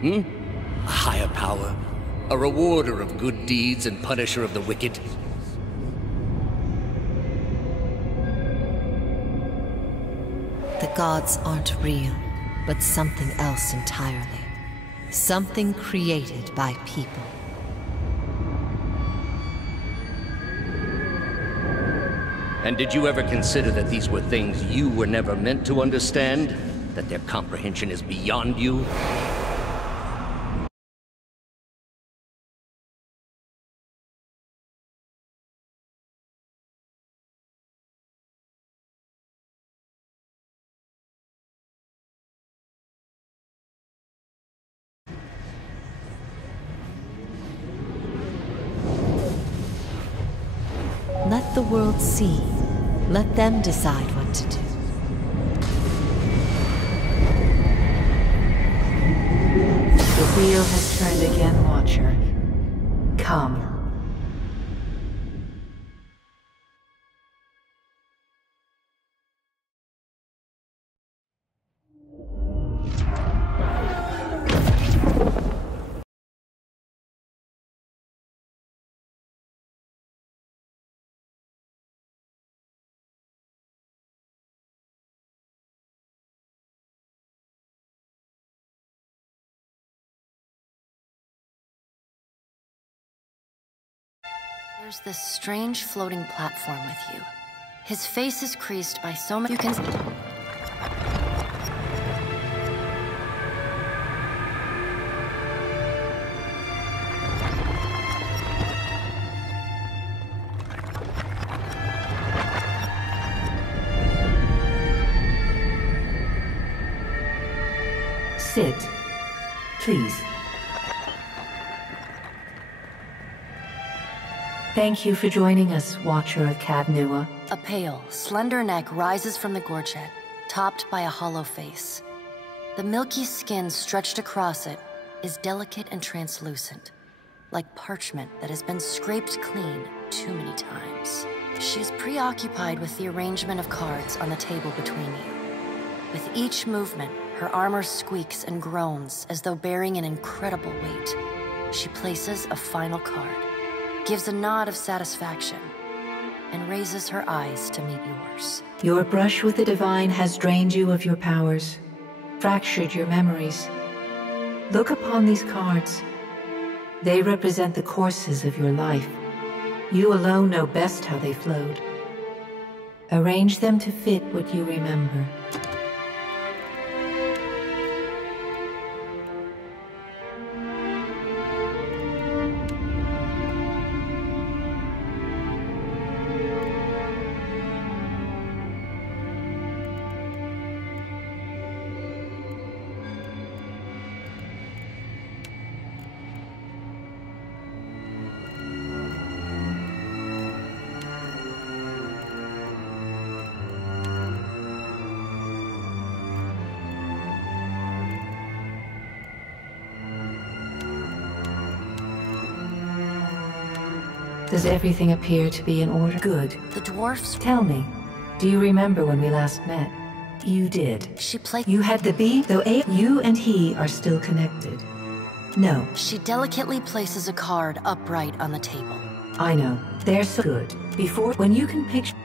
Hmm? A higher power? A rewarder of good deeds and punisher of the wicked? The gods aren't real, but something else entirely. Something created by people. And did you ever consider that these were things you were never meant to understand? That their comprehension is beyond you? Let the world see. Let them decide what to do. The wheel has turned again, Watcher. Come. There's this strange floating platform with you. His face is creased by so many— You can— Sit. Please. Thank you for joining us, Watcher of Cadnua. A pale, slender neck rises from the gorget, topped by a hollow face. The milky skin stretched across it is delicate and translucent, like parchment that has been scraped clean too many times. She is preoccupied with the arrangement of cards on the table between you. With each movement, her armor squeaks and groans as though bearing an incredible weight. She places a final card, gives a nod of satisfaction, and raises her eyes to meet yours. Your brush with the divine has drained you of your powers, fractured your memories. Look upon these cards. They represent the courses of your life. You alone know best how they flowed. Arrange them to fit what you remember. Does everything appear to be in order? Good. The dwarfs— Tell me, do you remember when we last met? You did. She played— You had the bee, though you and he are still connected. No. She delicately places a card upright on the table. I know. They're so good. Before, when you can picture—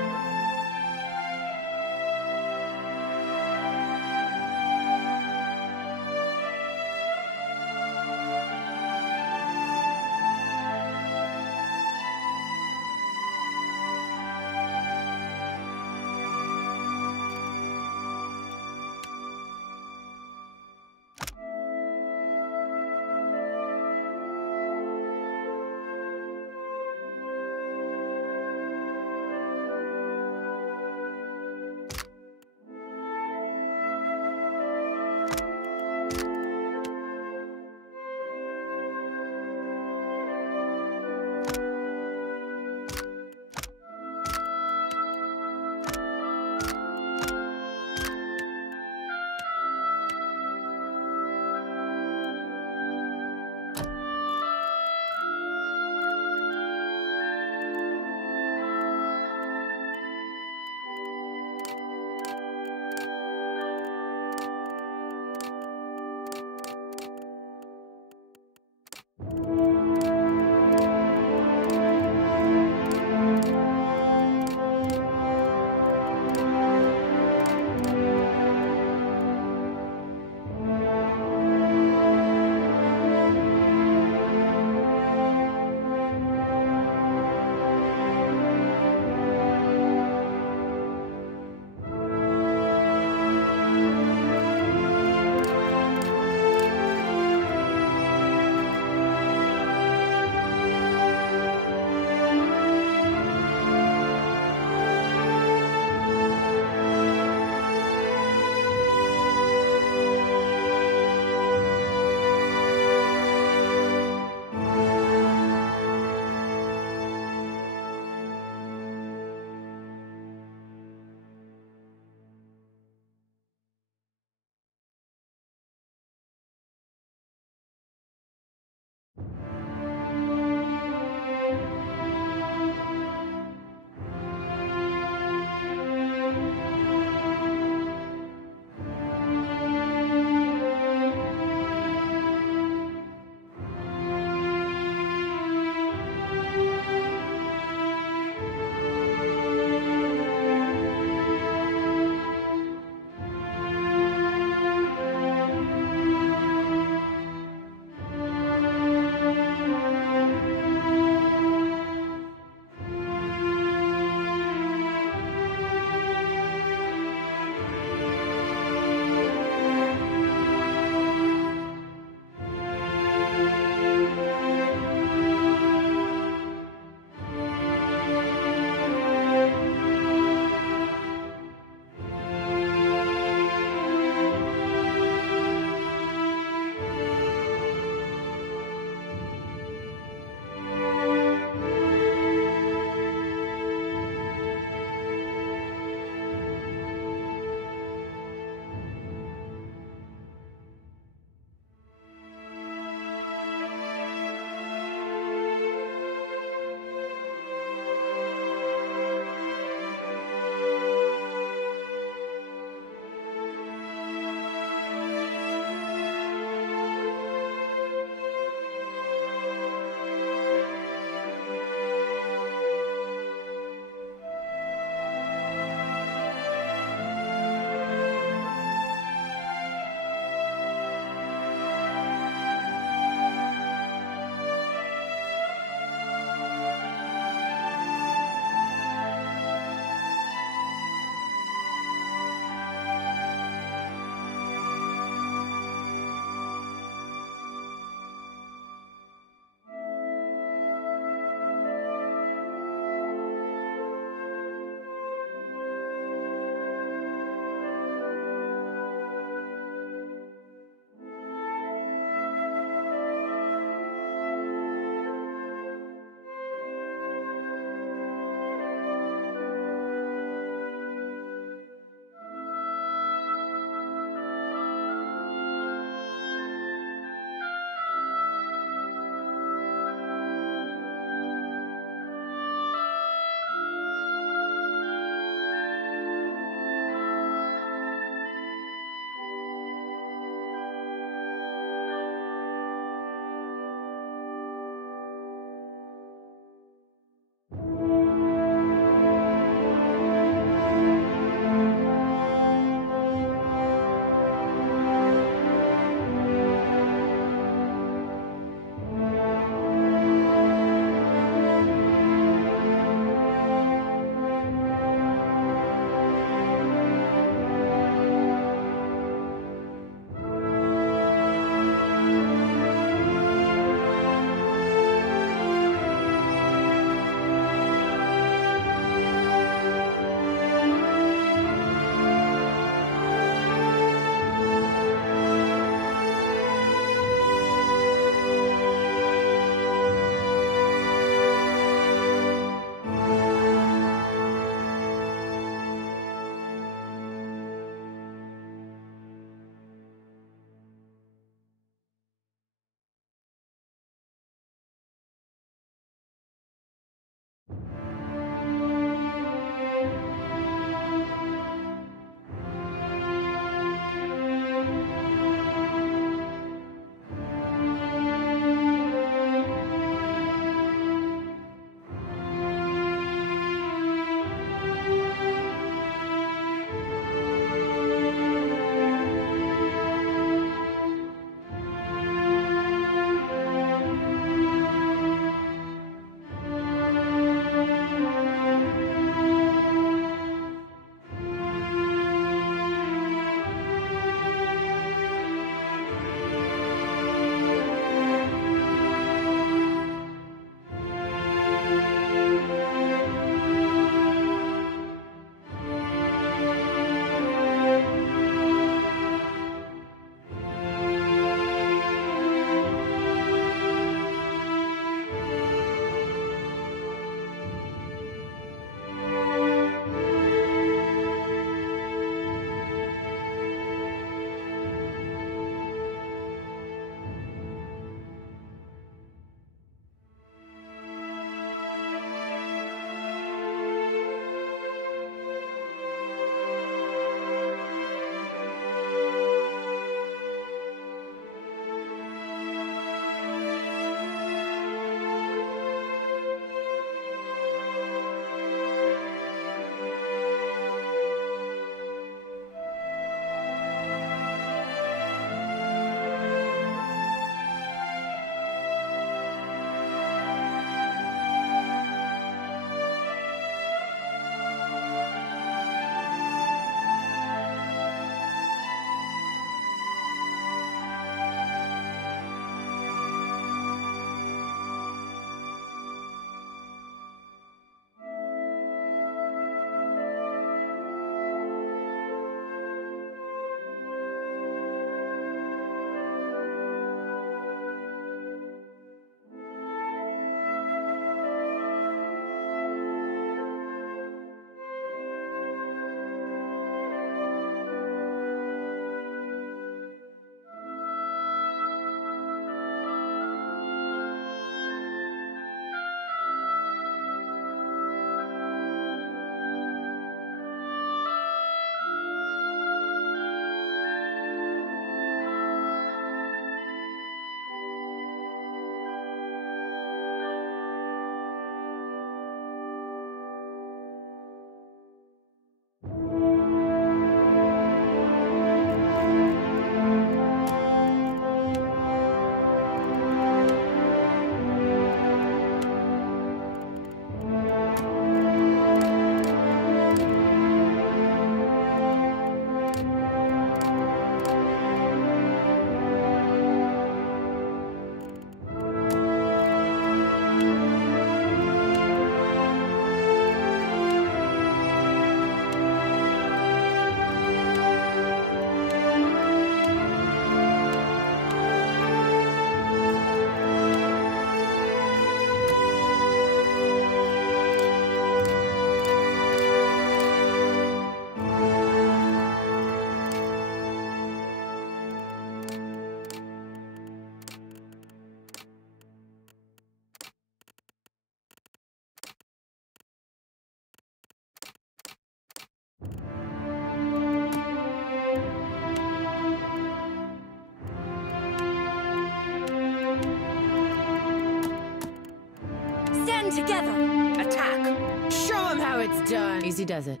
together. Attack. Show him how it's done. Easy does it.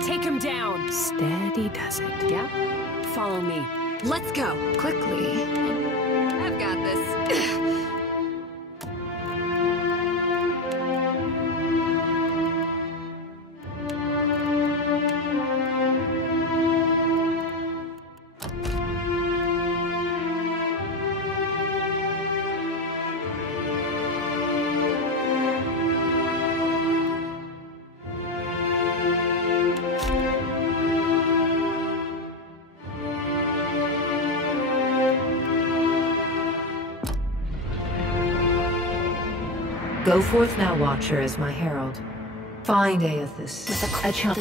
Take him down. Steady does it. Yeah? Follow me. Let's go. Quickly. I've got this. Go forth now, Watcher, as my herald. Find Aethys. With a chance.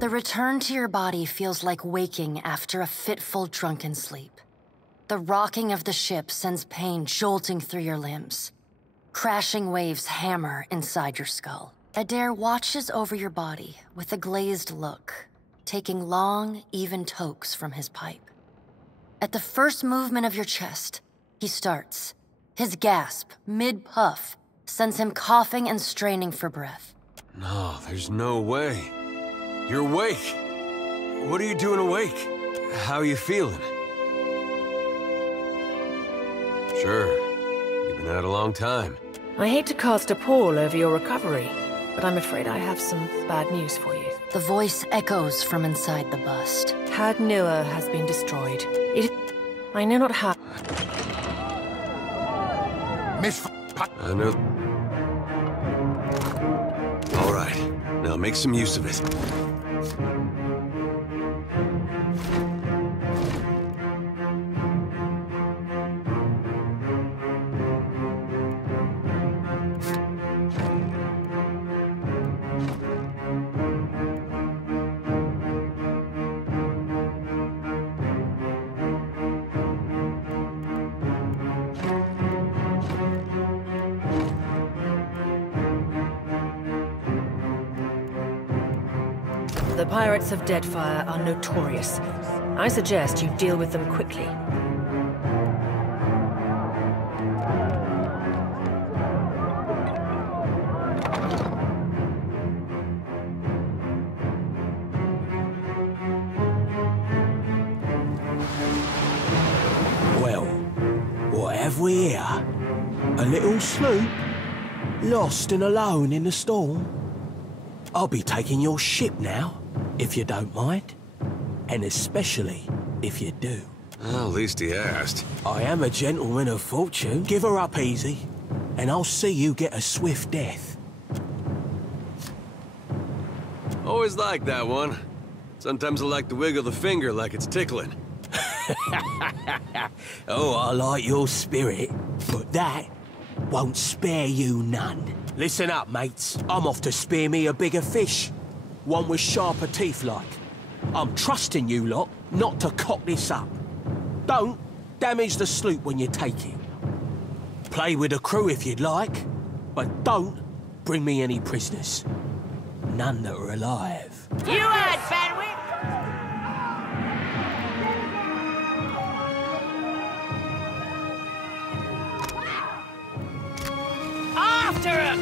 The return to your body feels like waking after a fitful drunken sleep. The rocking of the ship sends pain jolting through your limbs. Crashing waves hammer inside your skull. Adair watches over your body with a glazed look, taking long, even tokes from his pipe. At the first movement of your chest, he starts. His gasp, mid-puff, sends him coughing and straining for breath. No, there's no way. You're awake. What are you doing awake? How are you feeling? Sure. You've been out a long time. I hate to cast a pall over your recovery, but I'm afraid I have some bad news for you. The voice echoes from inside the bust. Had Nua has been destroyed. I know not how. I know. All right. Now make some use of it. The pirates of Deadfire are notorious. I suggest you deal with them quickly. Well, what have we here? A little sloop? Lost and alone in the storm? I'll be taking your ship now, if you don't mind. And especially if you do. Well, at least he asked. I am a gentleman of fortune. Give her up easy, and I'll see you get a swift death. Always like that one. Sometimes I like to wiggle the finger like it's tickling. Oh, I like your spirit, but that won't spare you none. Listen up, mates. I'm off to spear me a bigger fish. One with sharper teeth like. I'm trusting you lot not to cock this up. Don't damage the sloop when you take it. Play with the crew if you'd like, but don't bring me any prisoners. None that are alive. You had Fenwick! After him!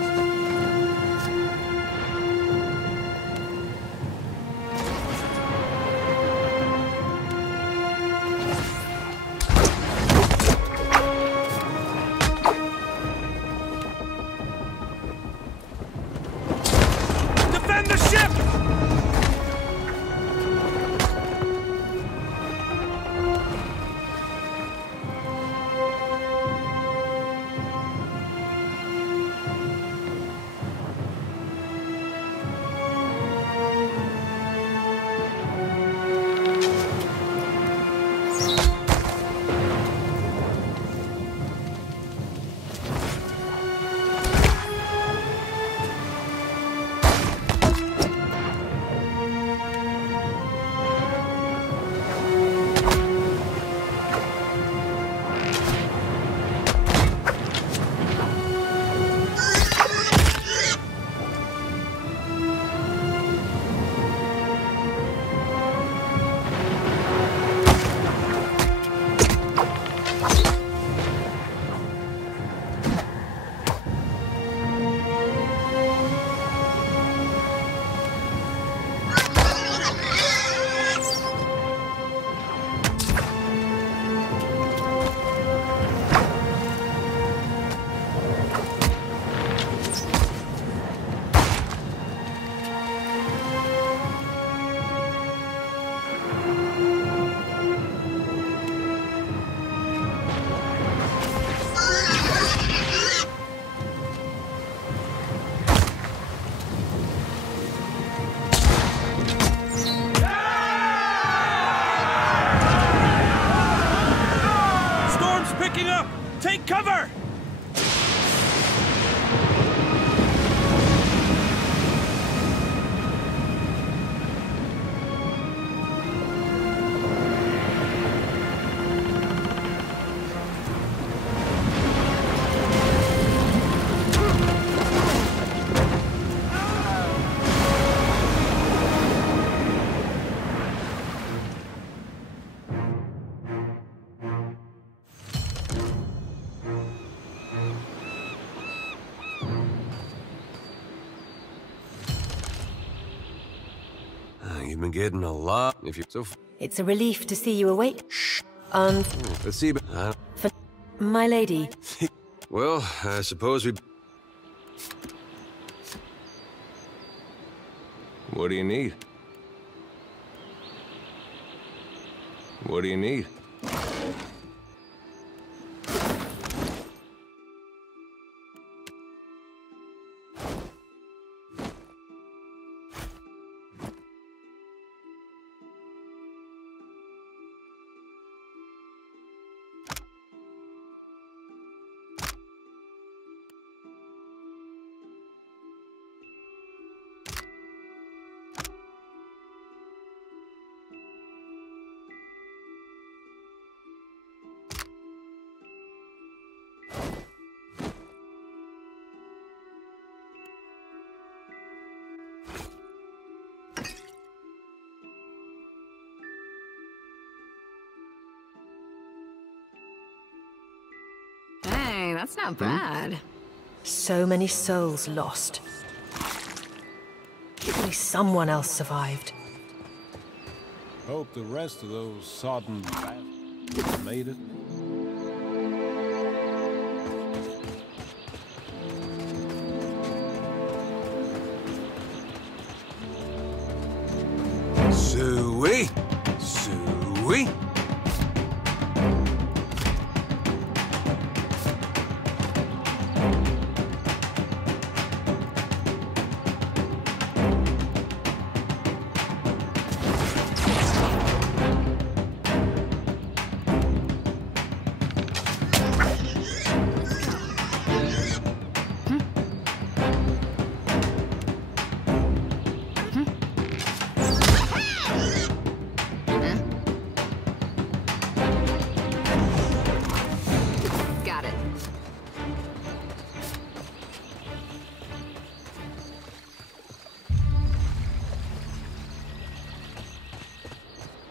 You've been getting a lot. If you're so... It's a relief to see you awake. Shh. Let's see. For my lady. Well, I suppose we... What do you need? What do you need? Hey, that's not bad. So many souls lost. Only someone else survived. Hope the rest of those sodden bastards made it. Suey! Suey!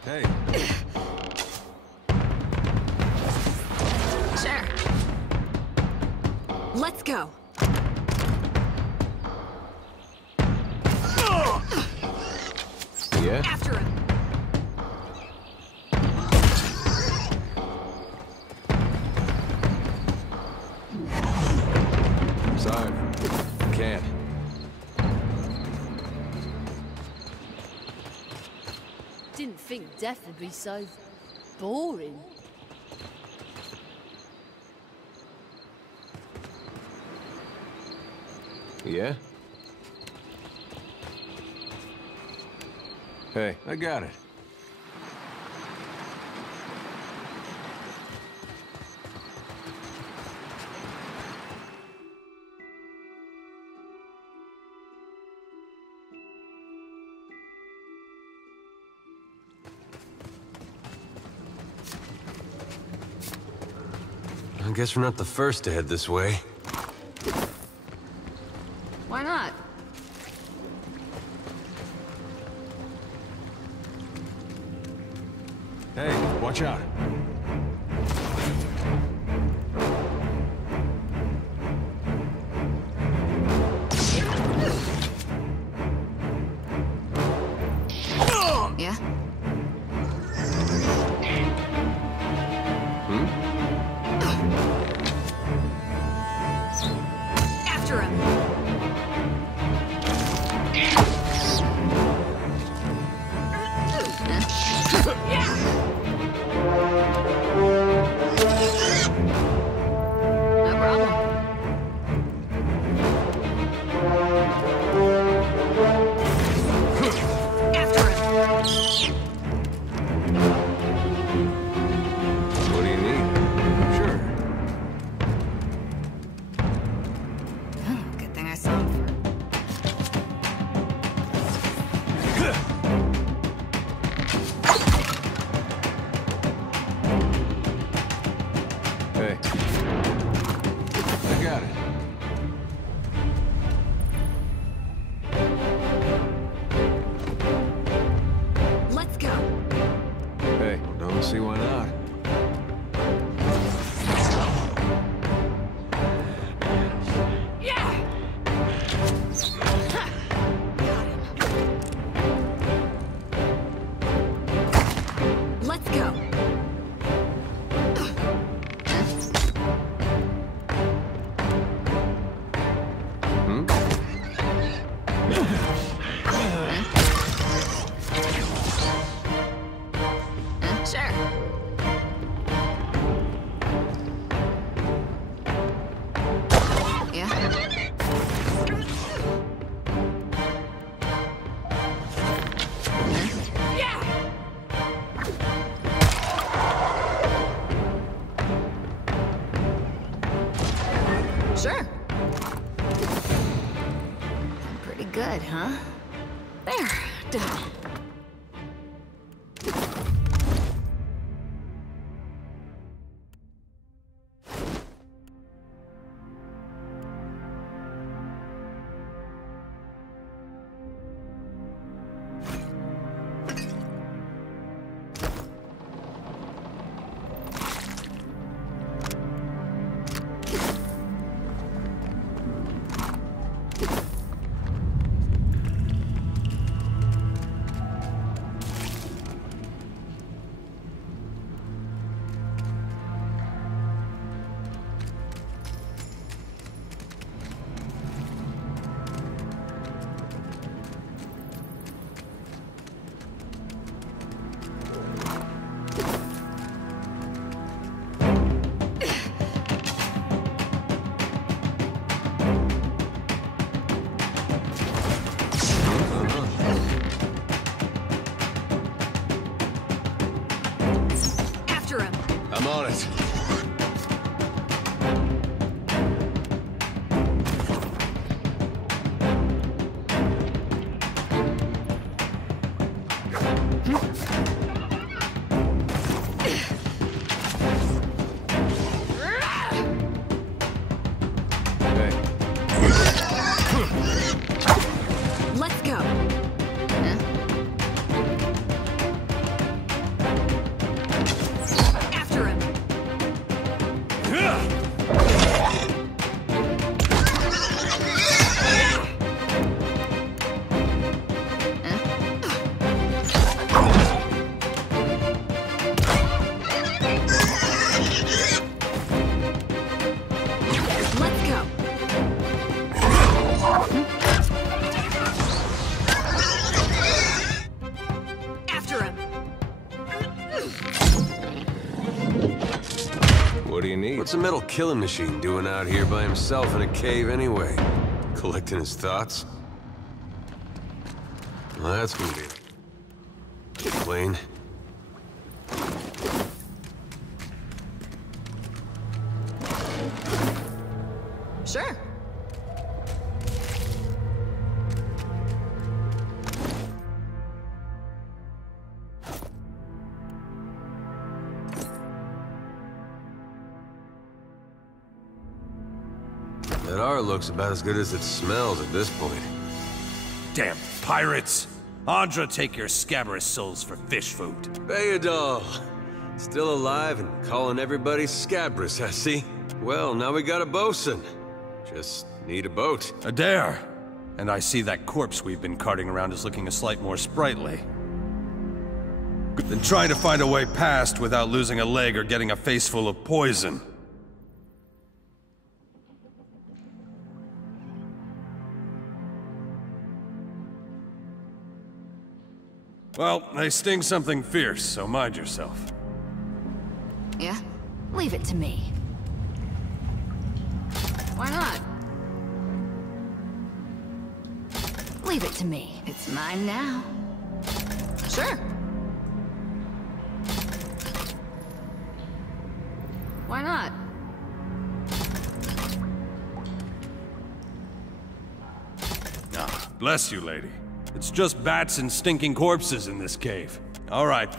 Hey. Sure. Let's go. Yeah? After him. Sorry. Can't. Didn't think death would be so boring. Yeah? Hey, I got it. I guess we're not the first to head this way. Why not? Hey, watch out. Yeah? After him. No problem. After him. What do you need? Sure. Good thing I saw him first. Hey. I got it. Let's go. Hey, don't see why not. Yeah. Done. I'm on it. Let's go. After him. Let's go. After him. What do you need? What's a metal killing machine doing out here by himself in a cave anyway? Collecting his thoughts? Well, that's gonna be plain. Sure. That R looks about as good as it smells at this point. Damn pirates! Andra, take your scabrous souls for fish food. Bayadol! Still alive and calling everybody scabrous, I see. Well, now we got a bosun. Just need a boat. Adair! And I see that corpse we've been carting around is looking a slight more sprightly. Than trying to find a way past without losing a leg or getting a face full of poison. Well, they sting something fierce, so mind yourself. Yeah? Leave it to me. Why not? Leave it to me. It's mine now. Sure. Why not? Ah, bless you, lady. It's just bats and stinking corpses in this cave. All right.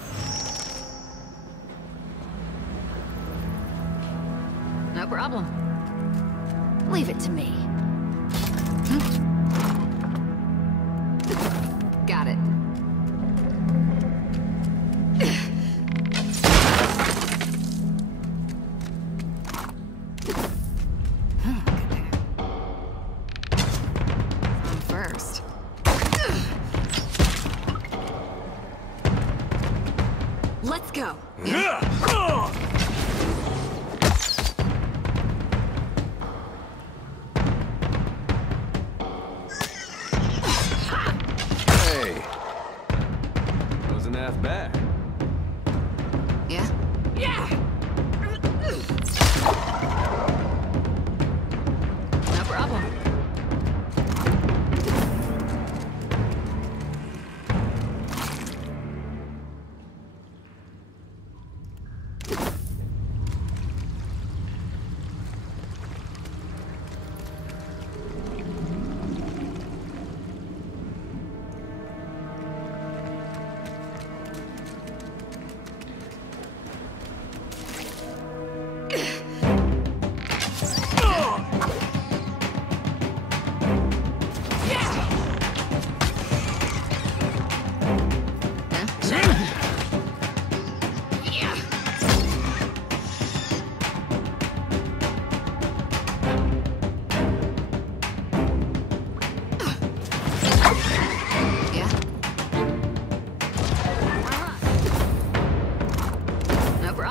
No problem. Leave it to me. Got it. First. Let's go. Hey. Wasn't half bad. Yeah? Yeah! No problem.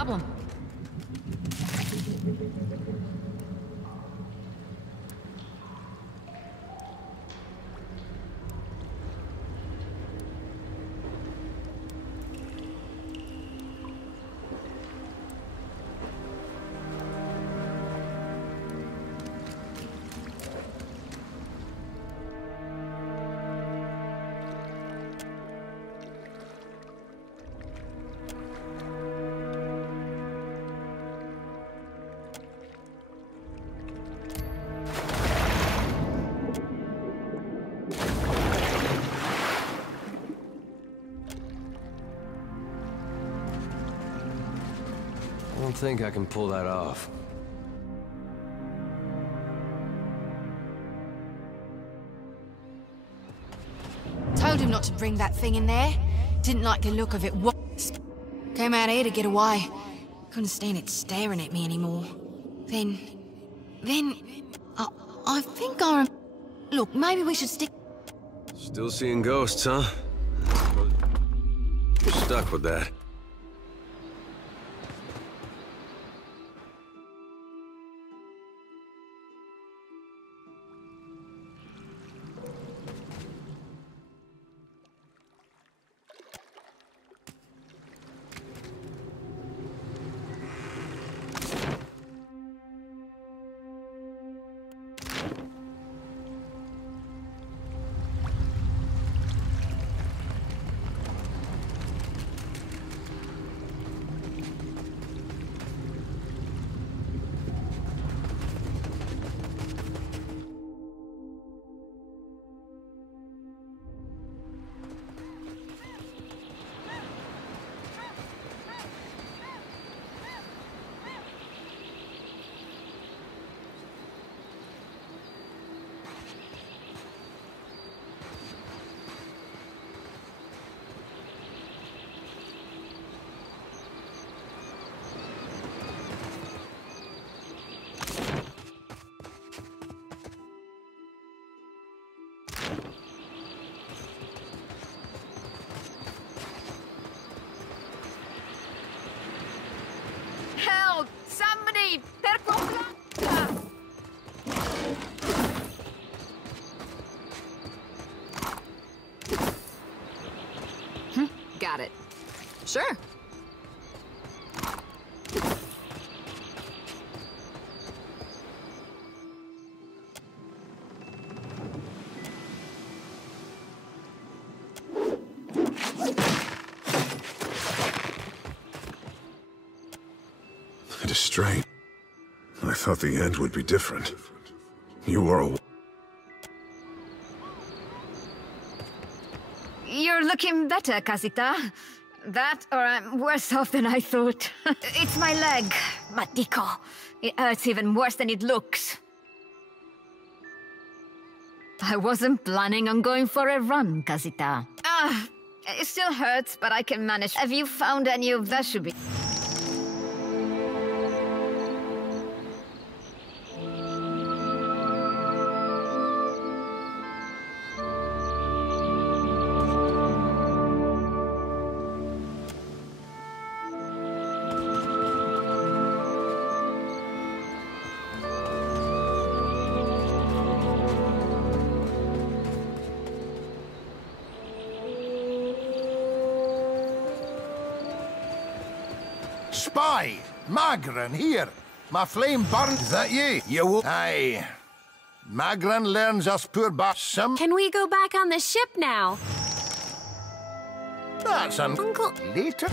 problem. I don't think I can pull that off. Told him not to bring that thing in there. Didn't like the look of it once. Came out here to get away. Couldn't stand it staring at me anymore. Then... I think I... Look, maybe we should stick... Still seeing ghosts, huh? You're stuck with that. Help! Somebody! Per favor! Got it. Sure. It is strange. I thought the end would be different. You are a... You're looking better, Casita. That, or I'm worse off than I thought. It's my leg, Matico. It hurts even worse than it looks. I wasn't planning on going for a run, Casita. It still hurts, but I can manage. Have you found any of that should be... Spy! Magran, here! My flame burns. Is that you? You aye. Magran learns us poor some. Can we go back on the ship now? That's Uncle. Later.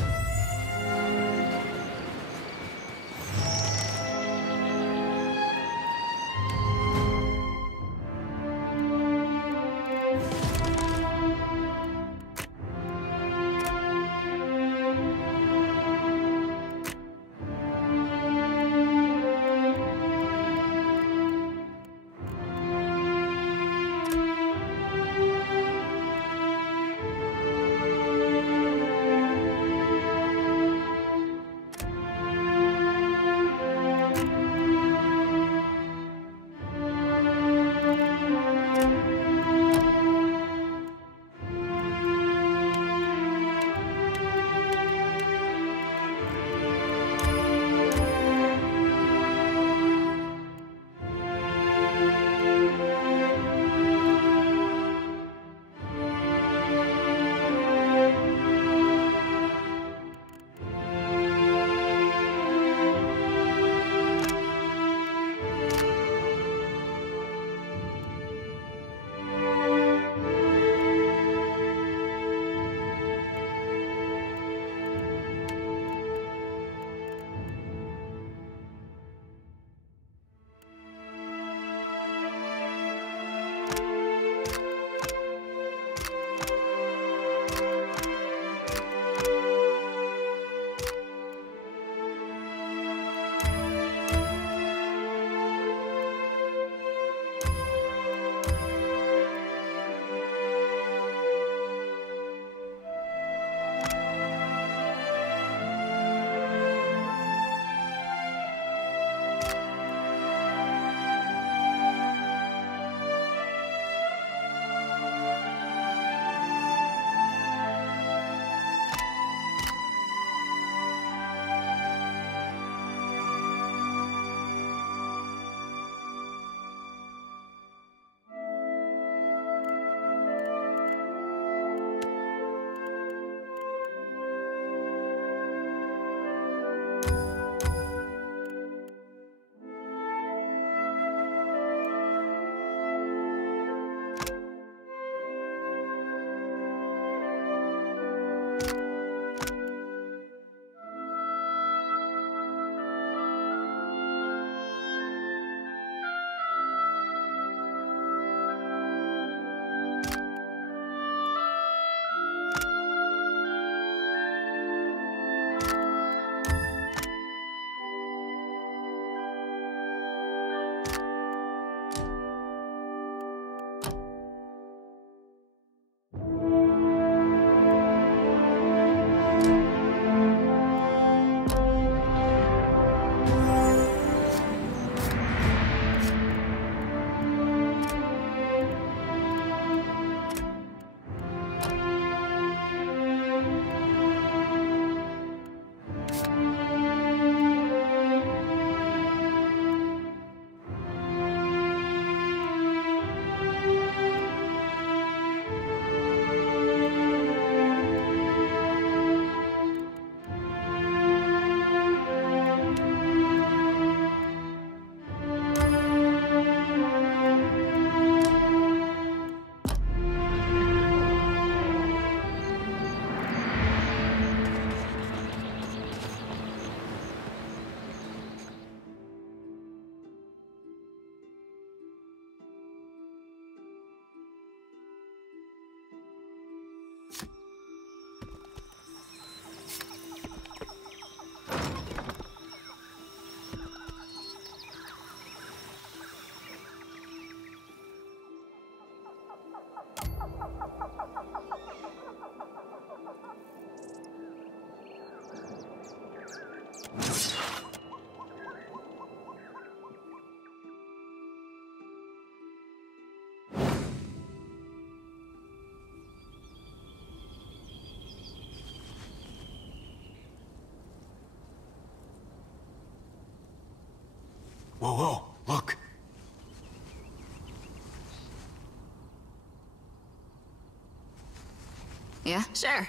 Yeah, sure.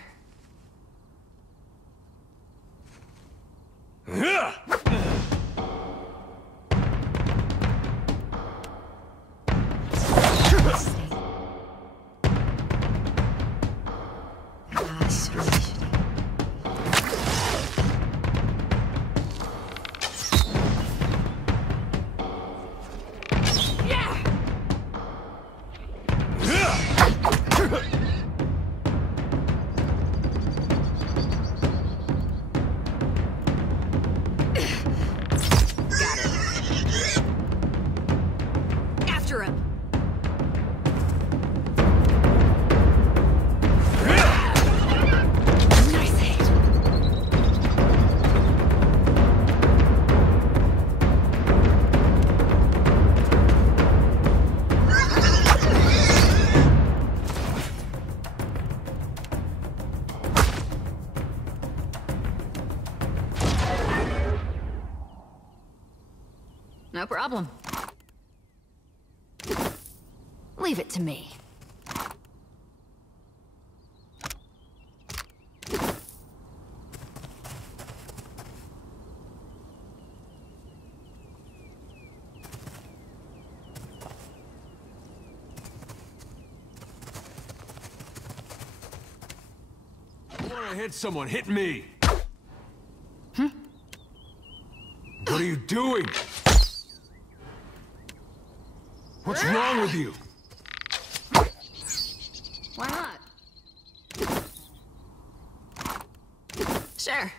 No problem. Leave it to me. I hit someone, hit me! What are you doing? What's wrong with you? Why not? Sure.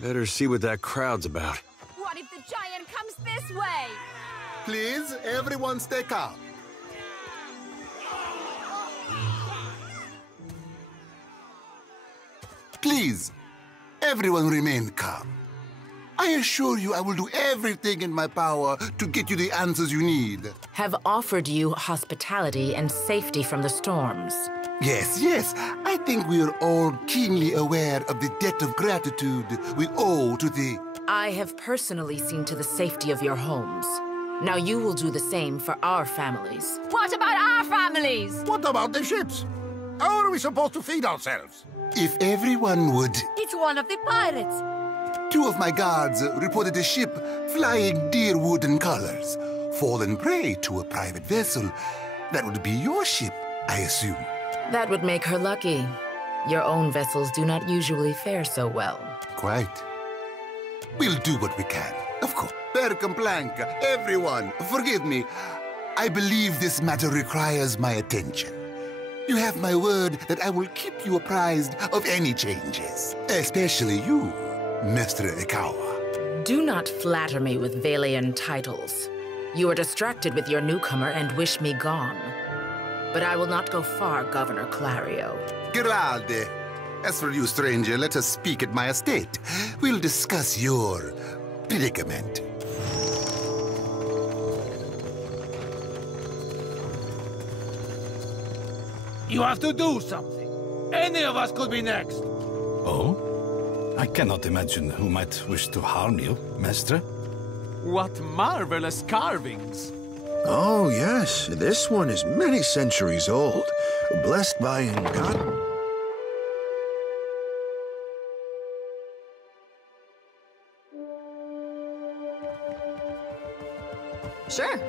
Better see what that crowd's about. What if the giant comes this way? Please, everyone stay calm. Please, everyone remain calm. I assure you I will do everything in my power to get you the answers you need. Have offered you hospitality and safety from the storms. Yes. I think we are all keenly aware of the debt of gratitude we owe to the... I have personally seen to the safety of your homes. Now you will do the same for our families. What about our families? What about the ships? How are we supposed to feed ourselves? If everyone would... It's one of the pirates. 2 of my guards reported a ship flying deer wooden colors, fallen prey to a private vessel. That would be your ship, I assume. That would make her lucky. Your own vessels do not usually fare so well. Quite. We'll do what we can, of course. Per Complanca, everyone, forgive me. I believe this matter requires my attention. You have my word that I will keep you apprised of any changes. Especially you, Mr. Ikawa. Do not flatter me with Vailian titles. You are distracted with your newcomer and wish me gone. But I will not go far, Governor Clario. Geralde. As for you, stranger, let us speak at my estate. We'll discuss your predicament. You have to do something. Any of us could be next. Oh? I cannot imagine who might wish to harm you, Master. What marvelous carvings! Oh, yes. This one is many centuries old. blessed by God. Sure.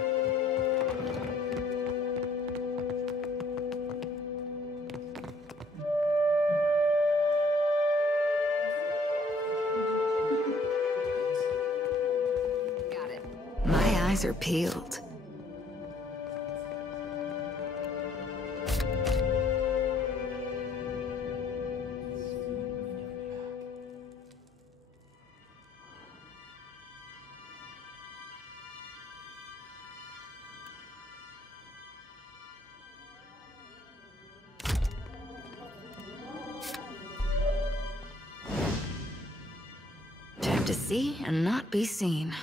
My eyes are peeled. Time to see and not be seen.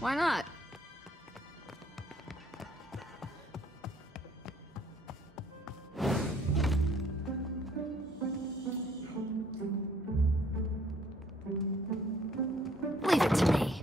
Why not? Leave it to me.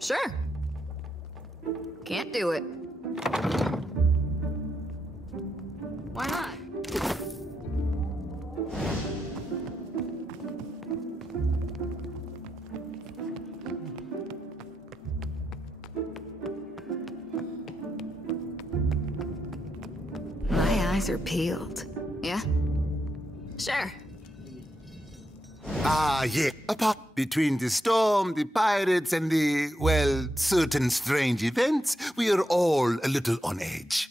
Sure. Can't do it. Why not? My eyes are peeled. Yeah? Sure. Ah, yeah. Apart between the storm, the pirates, and the, well, certain strange events, we are all a little on edge.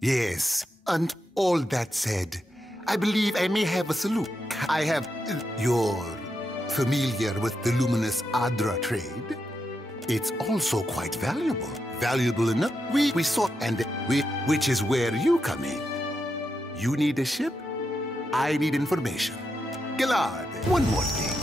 Yes, and all that said, I believe I may have a salute. I have... You're familiar with the luminous Adra trade? It's also quite valuable. Valuable enough. We sought and which is where you come in. You need a ship? I need information. Gilad, one more thing.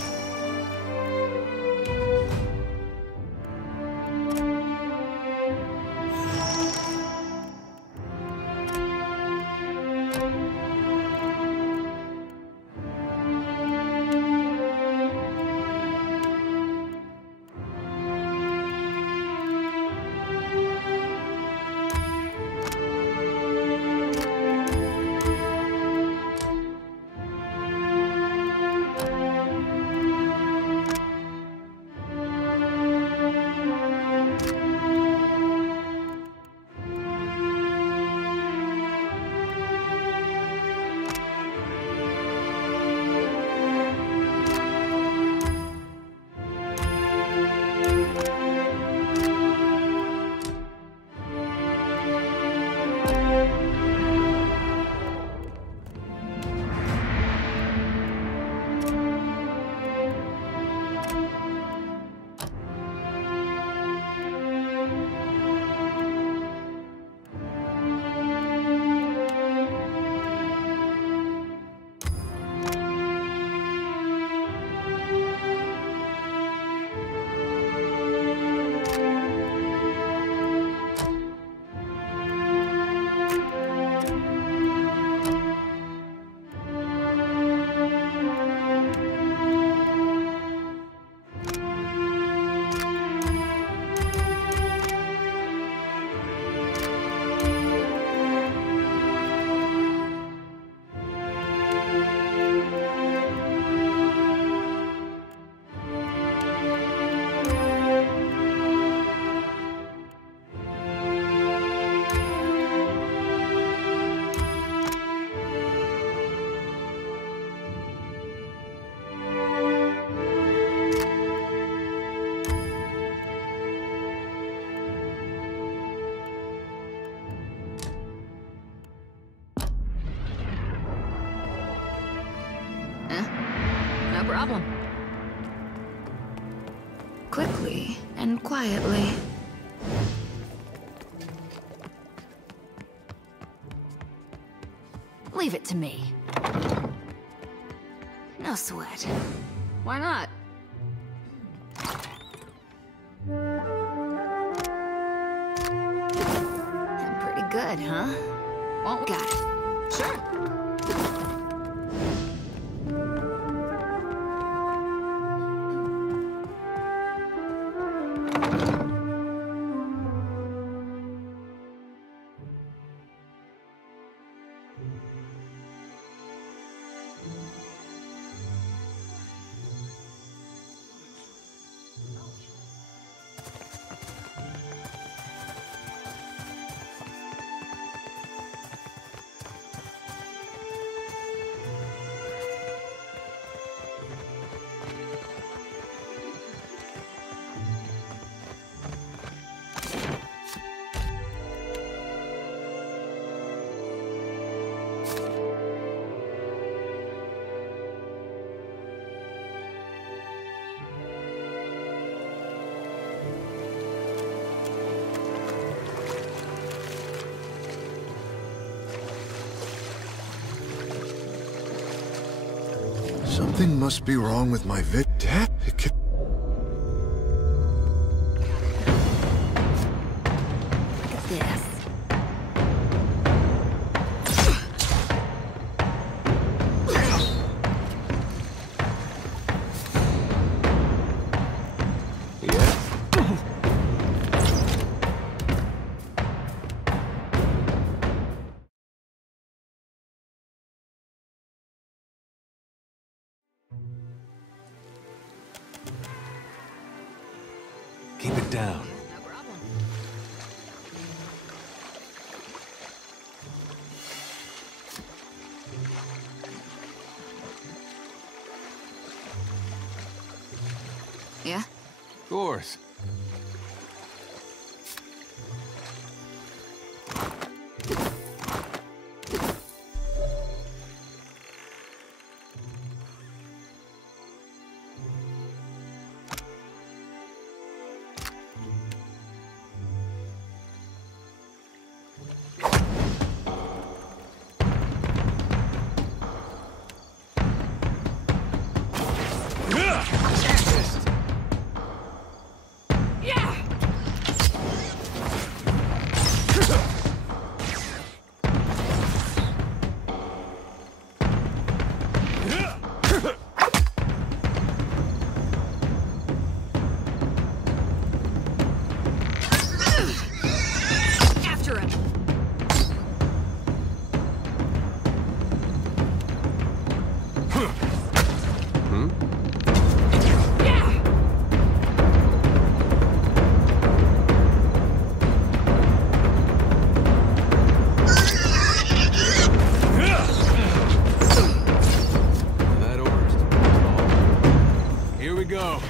problem. Quickly and quietly. Leave it to me. No sweat. Why not? I'm pretty good, huh? Won't Got it. Sure. Something must be wrong with my Dad? Look at this. Keep it down. No problem. Yeah? Of course. After him! That orders. Here we go.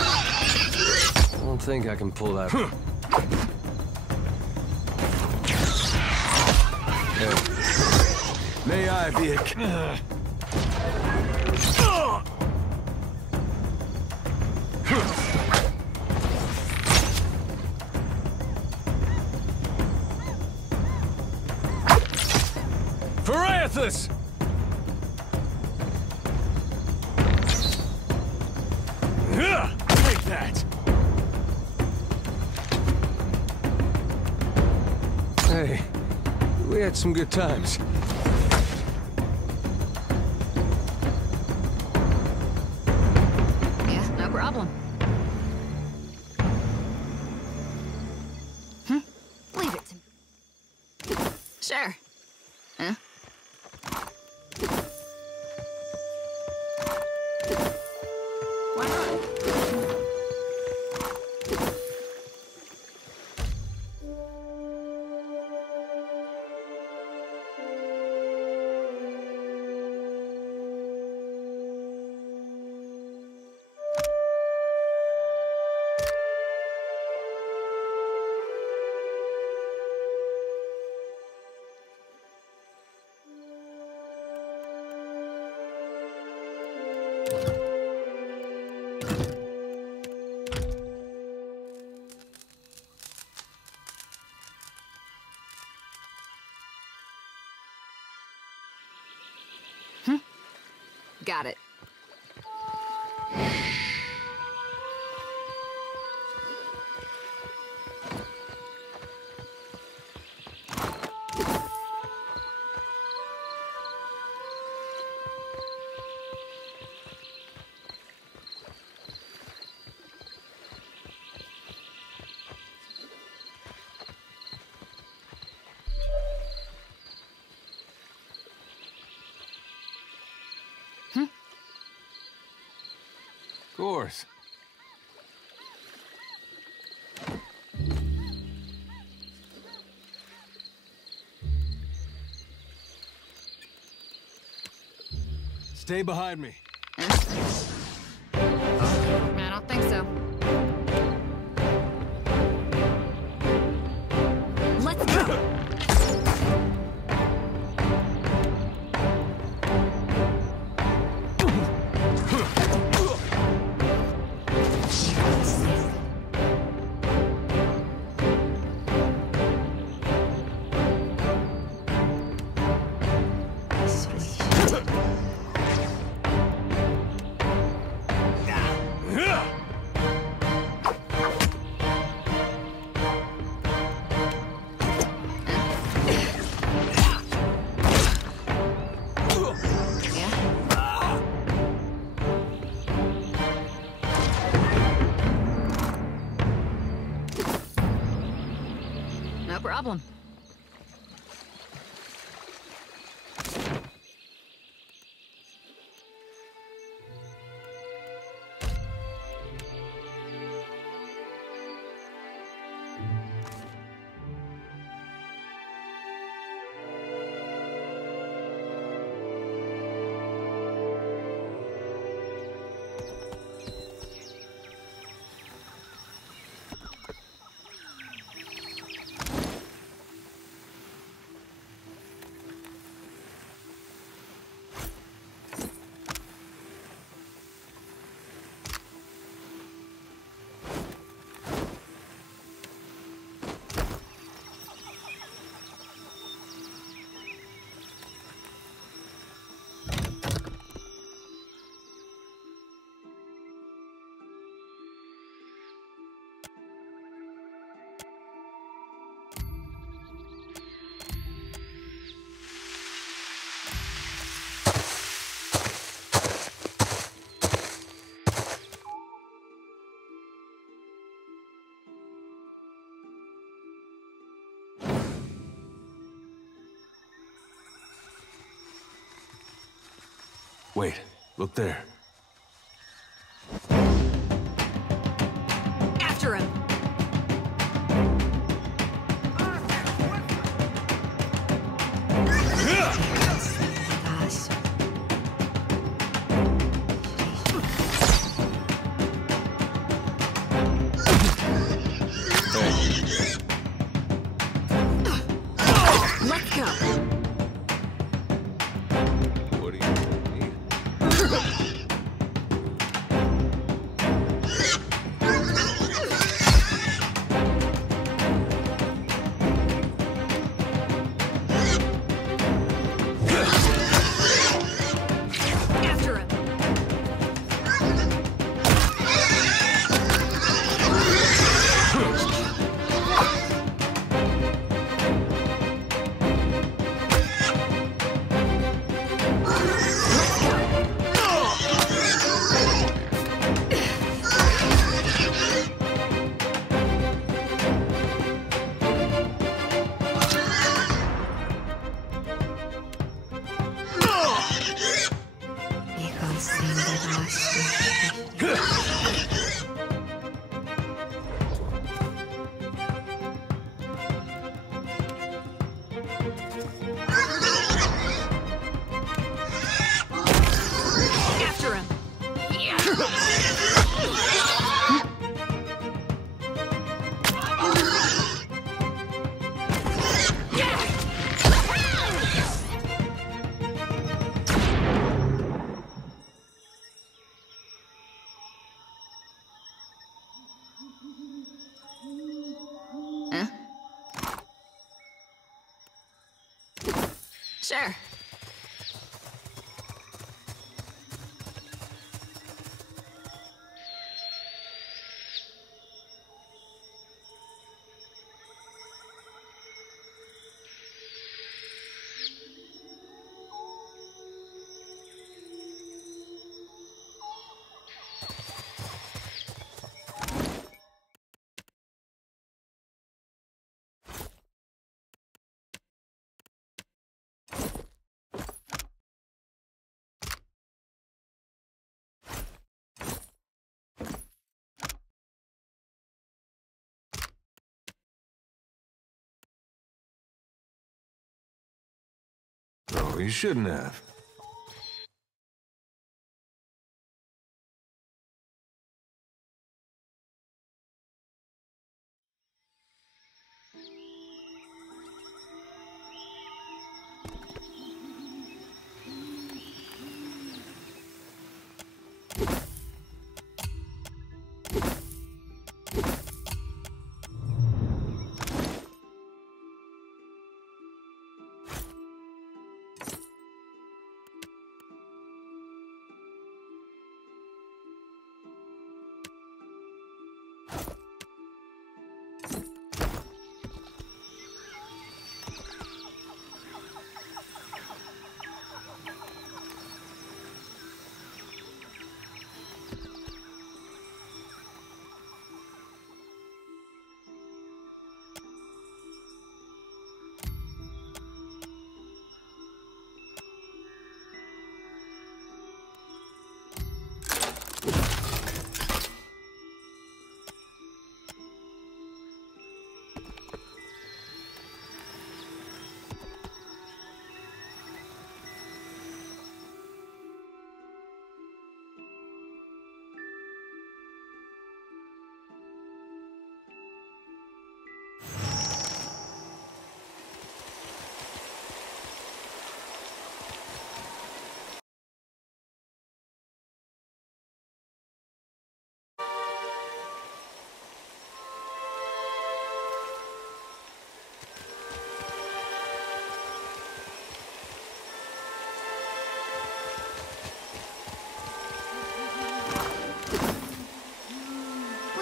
I don't think I can pull that. May I be a... Parathus! Take that! Hey, we had some good times. Yeah, no problem. Leave it to me. Sure. Huh? Why not? Got it. Of course. Stay behind me. I don't think so. Let's go! No problem. Wait, look there. After him! Let's go! What do you need? Sure. Oh, you shouldn't have.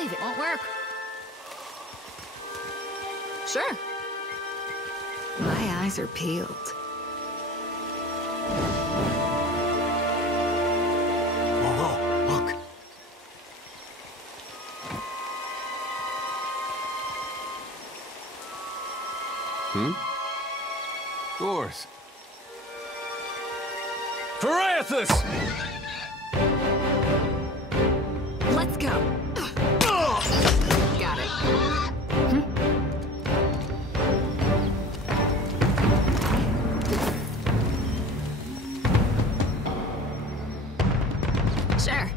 It won't work. Sure. My eyes are peeled. Whoa, look. Doors. Parathus! Let's go. Got it. Sure.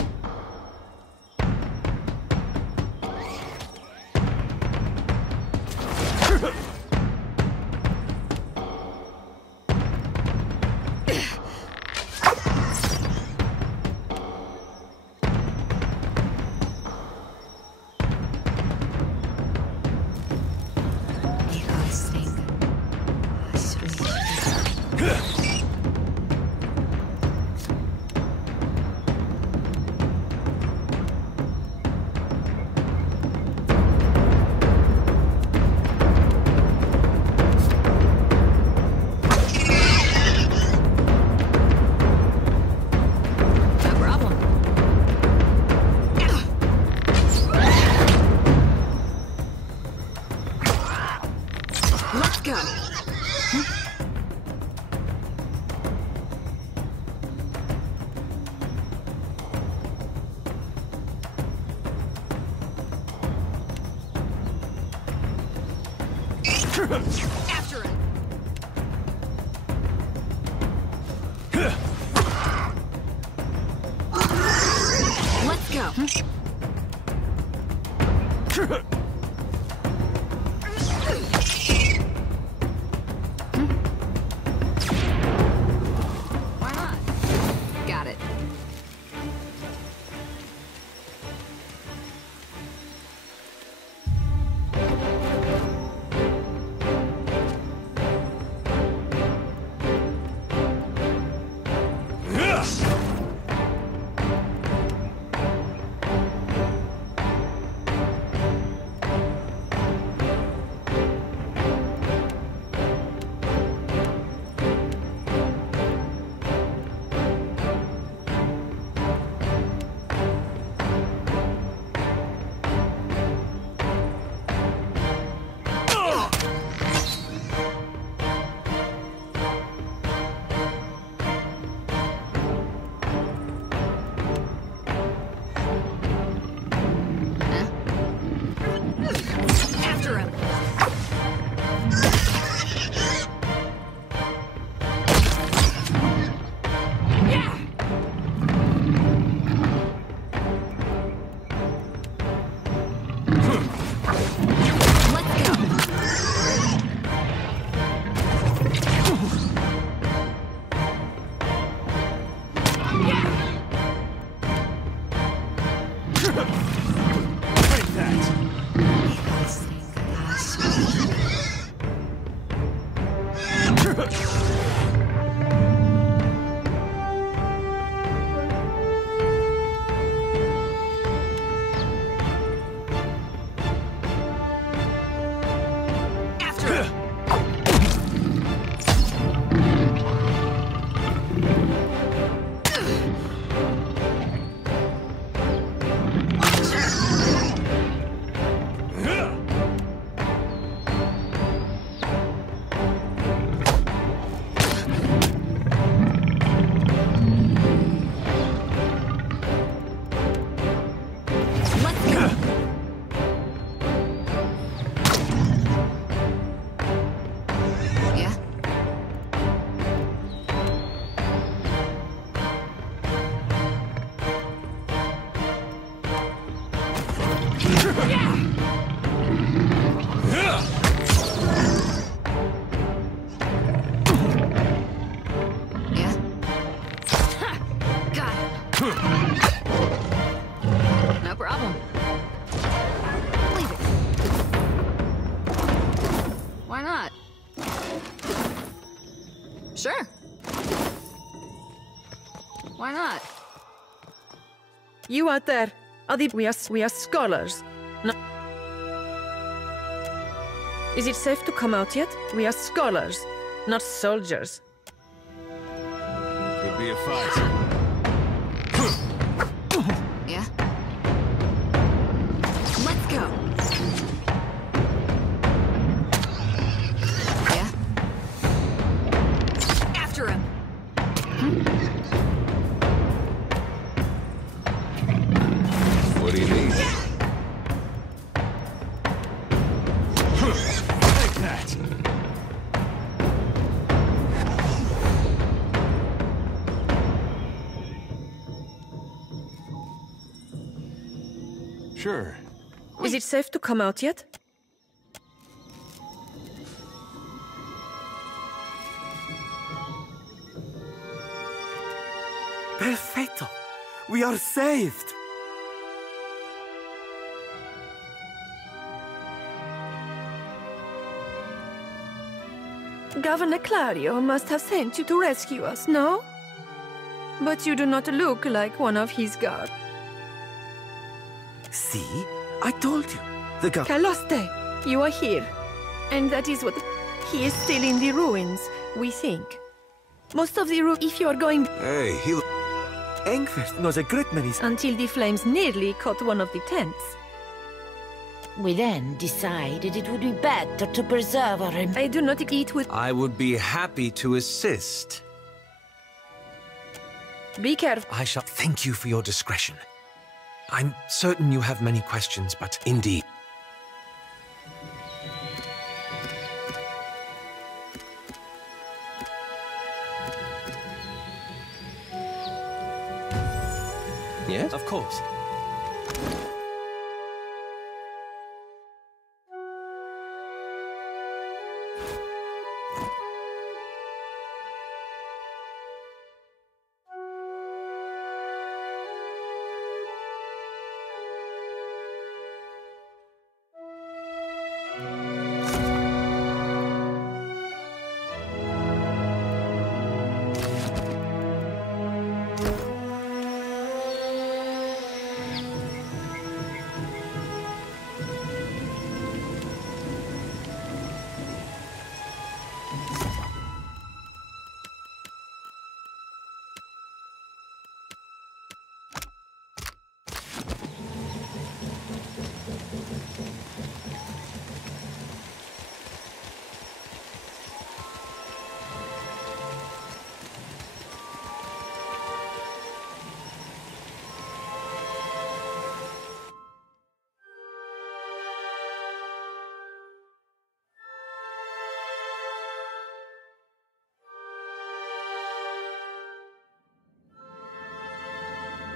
After it. Let's go. Why not? Got it. Sure. Why not? You out there, we are scholars. No. Is it safe to come out yet? We are scholars, not soldiers. Could be a fight. Yeah? Let's go. Yeah? After him. What do you need? Take that! Sure. Is it safe to come out yet? Perfetto! We are saved! Governor Clario must have sent you to rescue us, no? But you do not look like one of his guard. See? I told you. The Caloste, you are here. And that is what... He is still in the ruins, we think. Most of the if you are going... Hey, he... Engfest knows a great many... Until the flames nearly caught one of the tents. We then decided it would be better to preserve our... I do not eat with... I would be happy to assist. Be careful. I shall thank you for your discretion. I'm certain you have many questions, but indeed... Yes? Of course.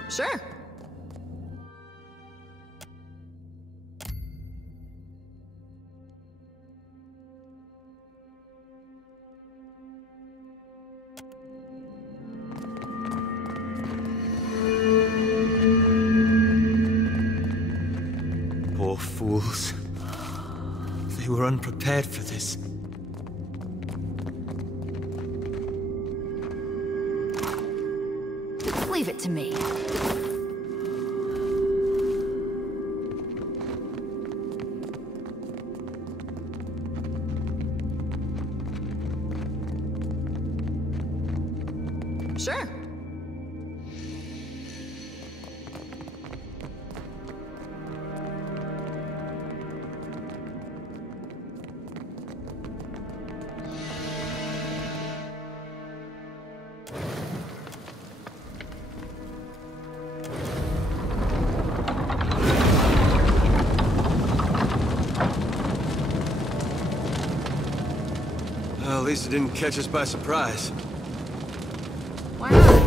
Sure. Poor fools. They were unprepared for this. Leave it to me. Sure. Well, at least it didn't catch us by surprise. Why not?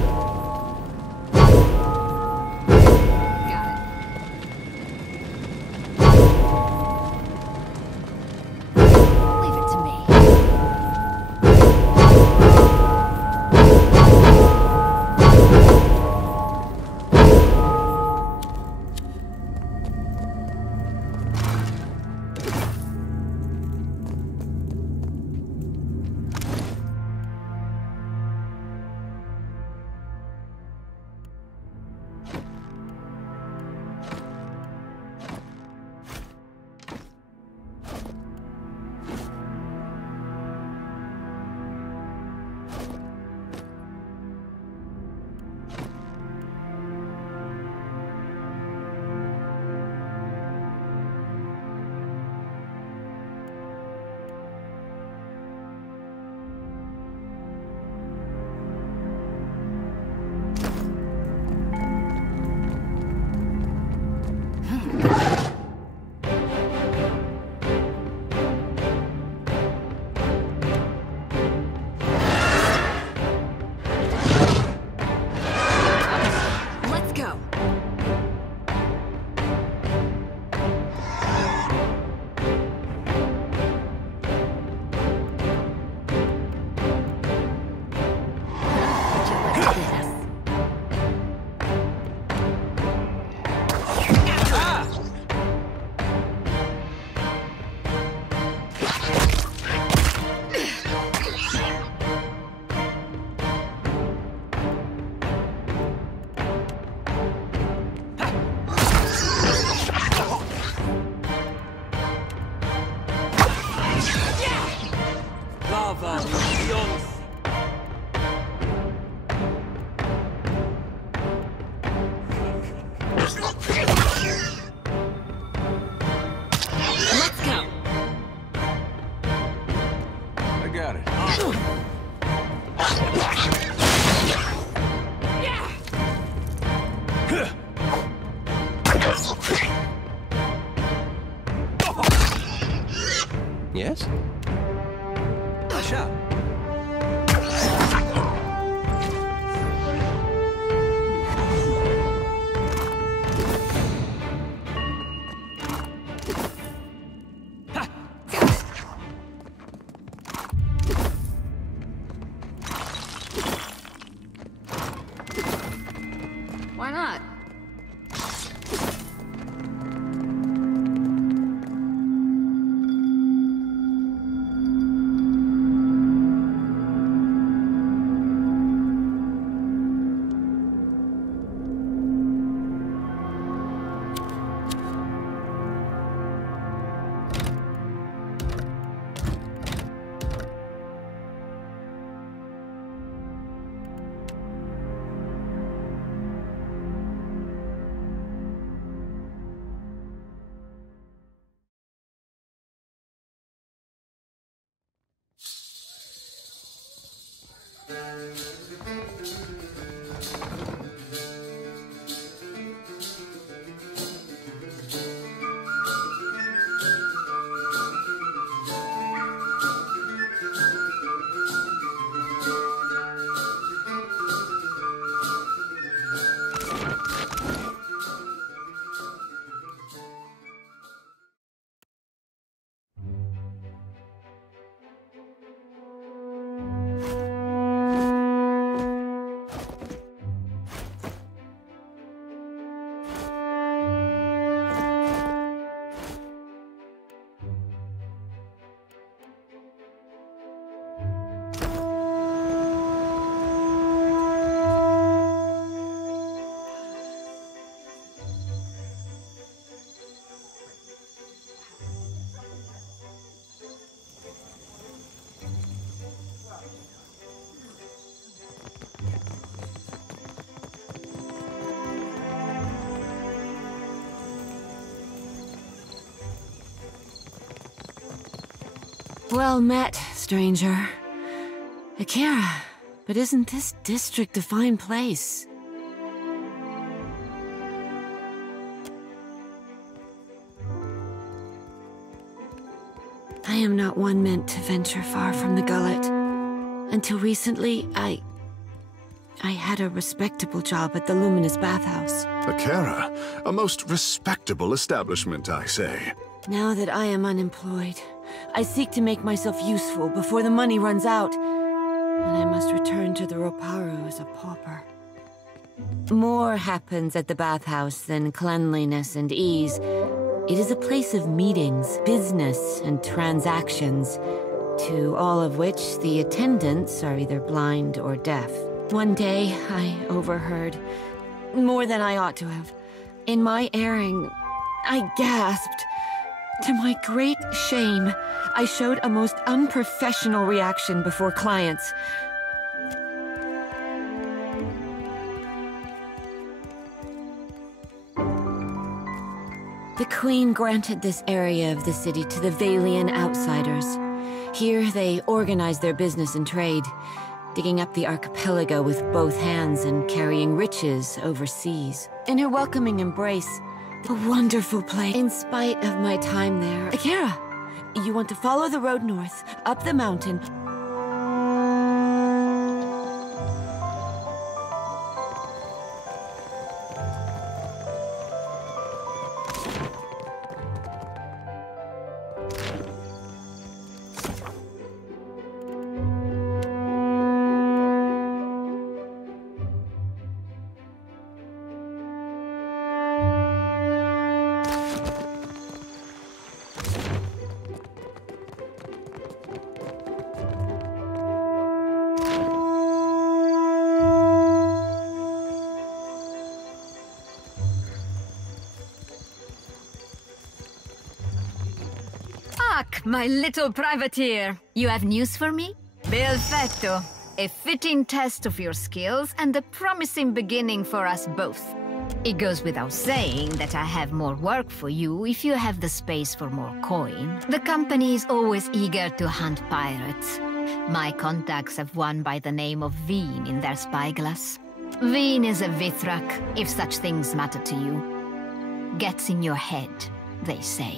Yes? Asha. Why not? Well met, stranger. Akira, but isn't this district a fine place? I am not one meant to venture far from the gullet. Until recently, I had a respectable job at the Luminous Bathhouse. Akira, a most respectable establishment, I say. Now that I am unemployed, I seek to make myself useful before the money runs out, and I must return to the Roparu as a pauper. More happens at the bathhouse than cleanliness and ease. It is a place of meetings, business, and transactions, to all of which the attendants are either blind or deaf. One day, I overheard, more than I ought to have. In my erring, I gasped. To my great shame, I showed a most unprofessional reaction before clients. The Queen granted this area of the city to the Vailian outsiders. Here they organized their business and trade, digging up the archipelago with both hands and carrying riches overseas. In her welcoming embrace, a wonderful place. In spite of my time there, Akira, you want to follow the road north, up the mountain. My little privateer, you have news for me? Perfetto. A fitting test of your skills and a promising beginning for us both. It goes without saying that I have more work for you if you have the space for more coin. The company is always eager to hunt pirates. My contacts have one by the name of Veen in their spyglass. Veen is a Vithrak, if such things matter to you. Gets in your head, they say.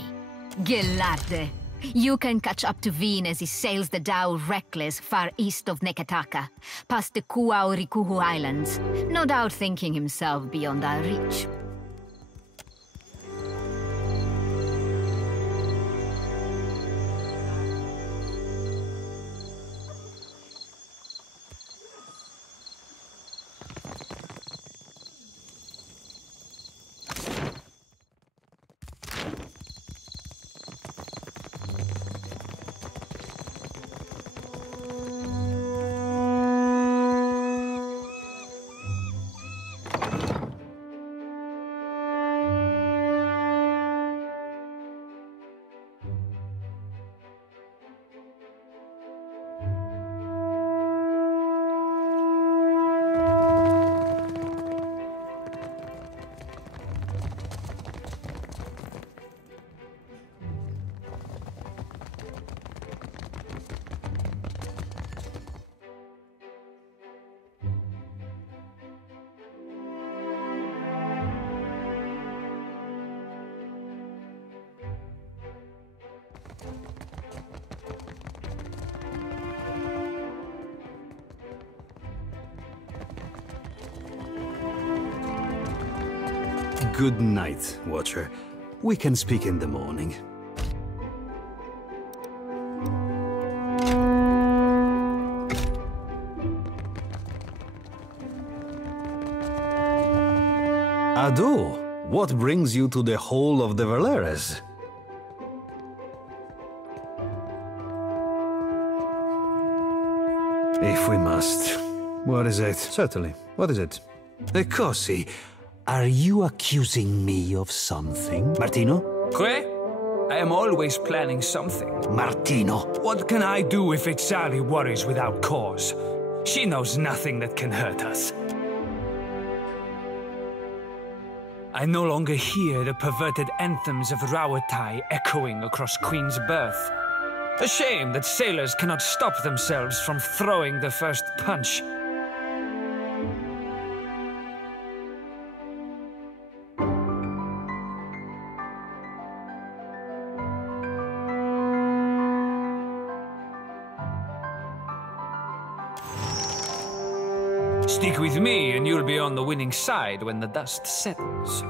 Gelarde. You can catch up to Veen as he sails the Dao reckless far east of Neketaka, past the Kuaurikuhu Islands, no doubt thinking himself beyond our reach. Good night, Watcher. We can speak in the morning. Ado, what brings you to the Hall of the Valeres? If we must. What is it? Certainly. What is it? Cosi, are you accusing me of something? Martino? Que? I am always planning something. Martino. What can I do if Ixali worries without cause? She knows nothing that can hurt us. I no longer hear the perverted anthems of Rauatai echoing across Queen's Birth. A shame that sailors cannot stop themselves from throwing the first punch. Stick with me and you'll be on the winning side when the dust settles.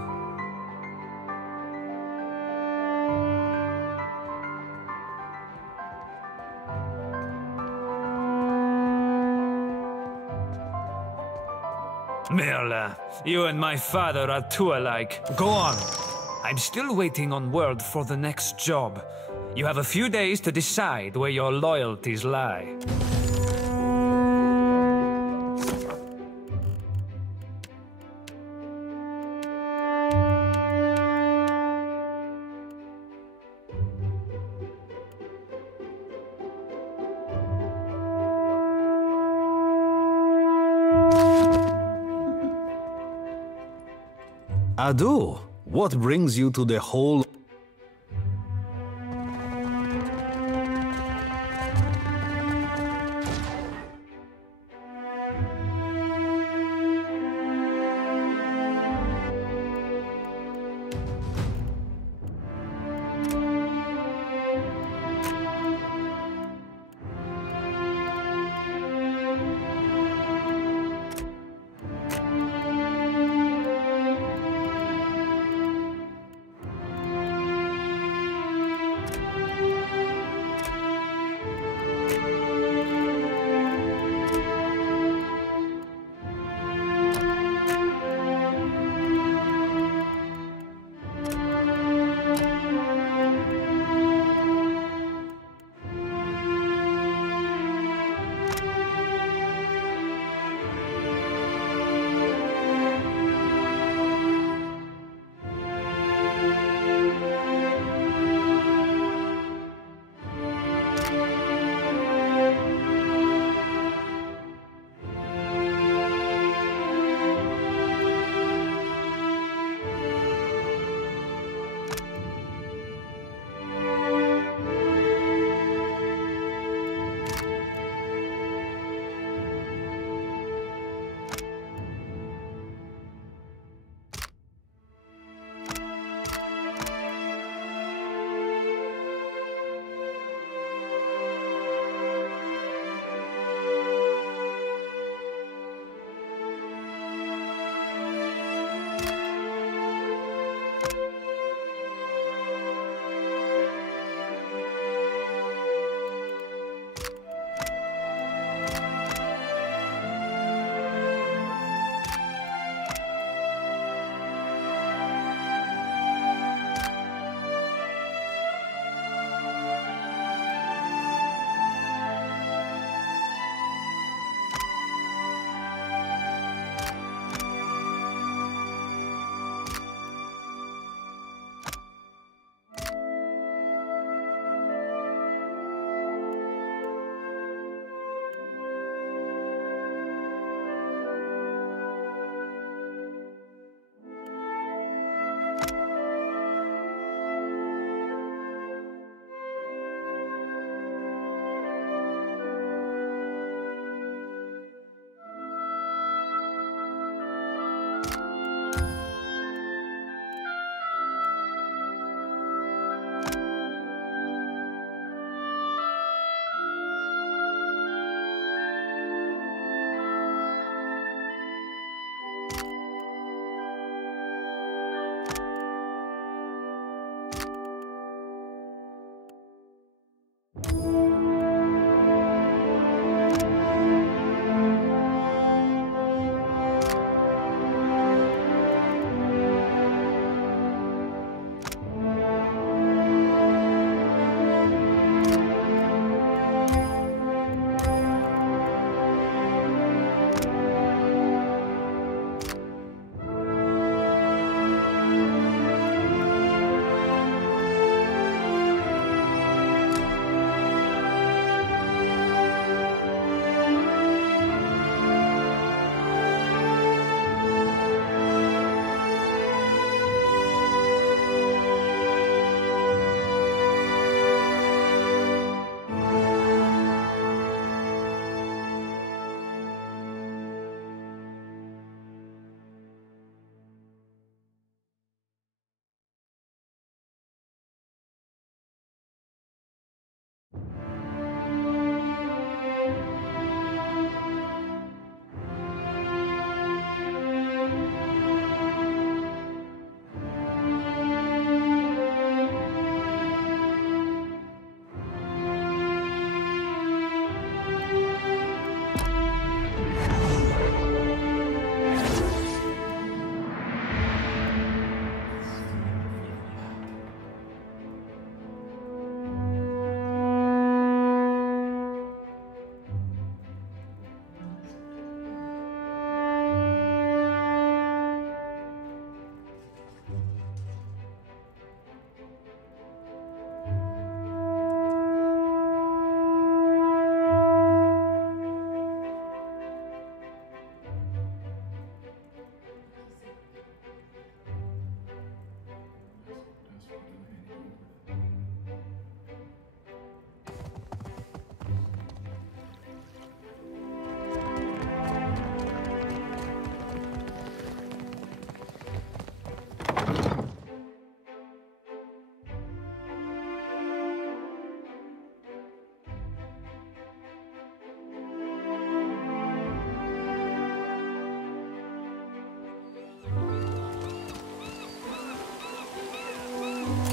Merla, you and my father are too alike. Go on. I'm still waiting on word for the next job. You have a few days to decide where your loyalties lie. Ado, what brings you to the Hall?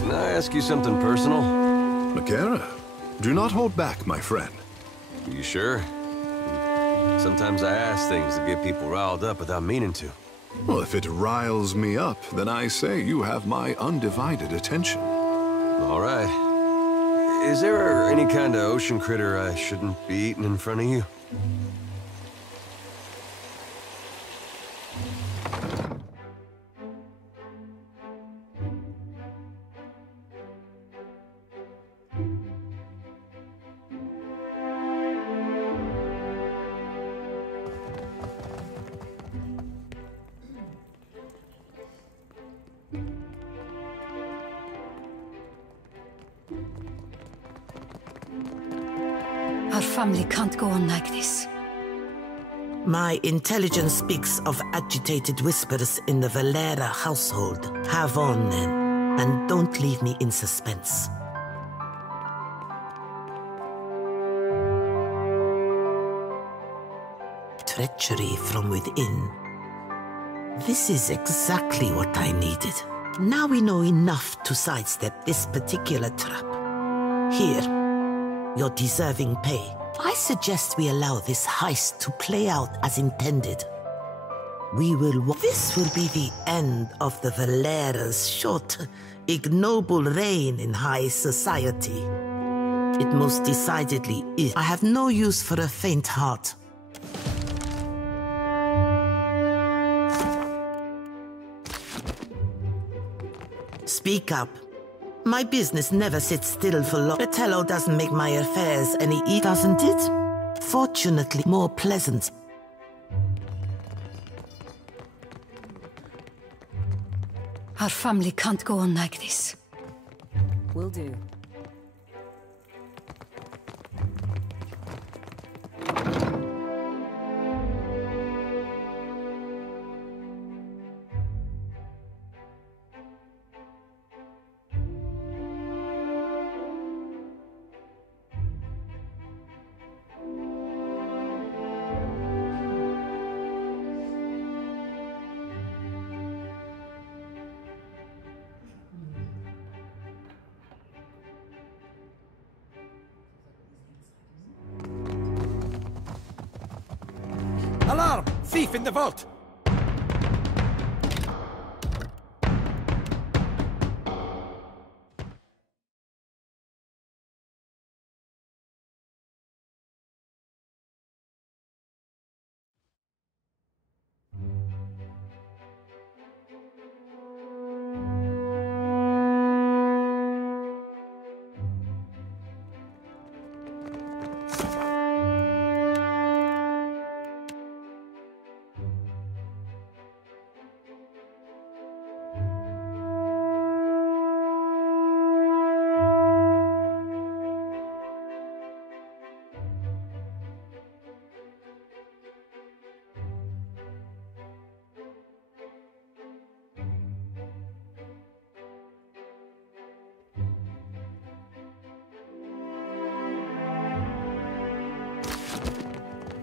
Can I ask you something personal? Makera, do not hold back, my friend. You sure? Sometimes I ask things that get people riled up without meaning to. Well, if it riles me up, then I say you have my undivided attention. All right. Is there any kind of ocean critter I shouldn't be eating in front of you? Our family can't go on like this. My intelligence speaks of agitated whispers in the Valera household. Have on, then, and don't leave me in suspense. Treachery from within. This is exactly what I needed. Now we know enough to sidestep this particular trap. Here, your deserving pay. I suggest we allow this heist to play out as intended. This will be the end of the Valera's short, ignoble reign in high society. It most decidedly is. I have no use for a faint heart. Speak up. My business never sits still for long. Fratello doesn't make my affairs any easier, doesn't it? Fortunately, more pleasant. Our family can't go on like this. Will do. Alarm! Thief in the vault!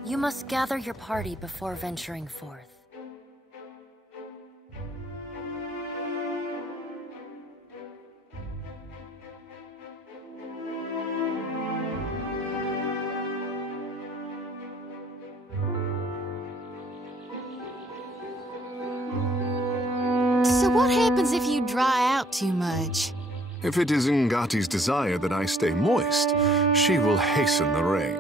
You must gather your party before venturing forth. So what happens if you dry out too much? If it is Ngati's desire that I stay moist, she will hasten the rain.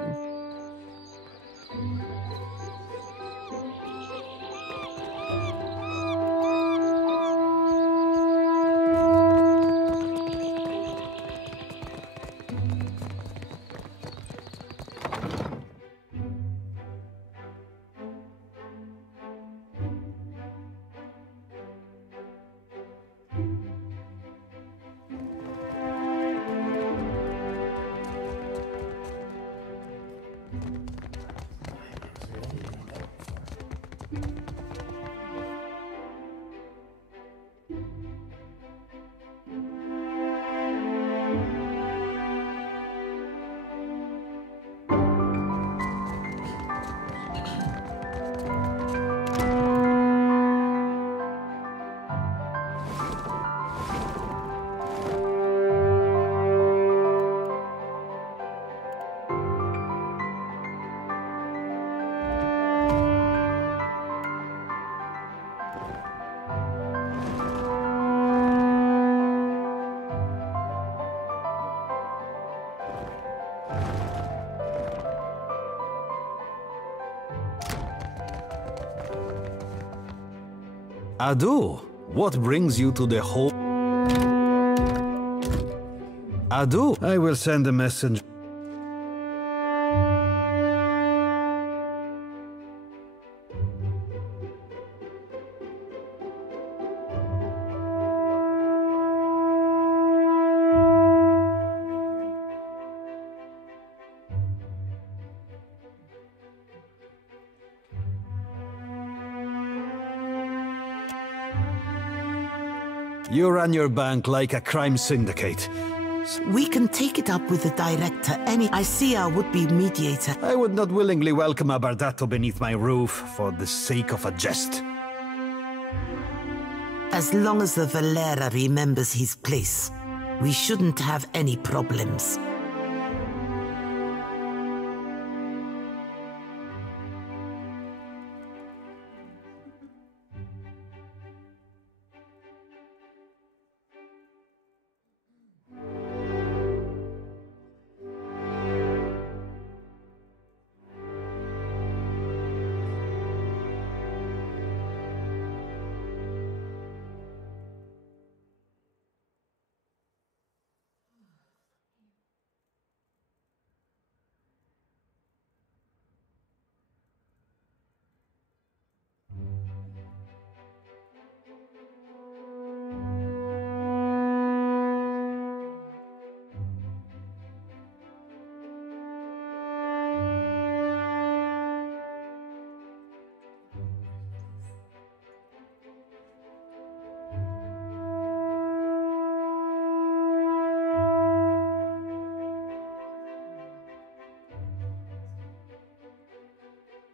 Adu, what brings you to the whole... Adu, I will send a message. You run your bank like a crime syndicate. We can take it up with the director I see our would-be mediator. I would not willingly welcome a Bardato beneath my roof for the sake of a jest. As long as the Valera remembers his place, we shouldn't have any problems.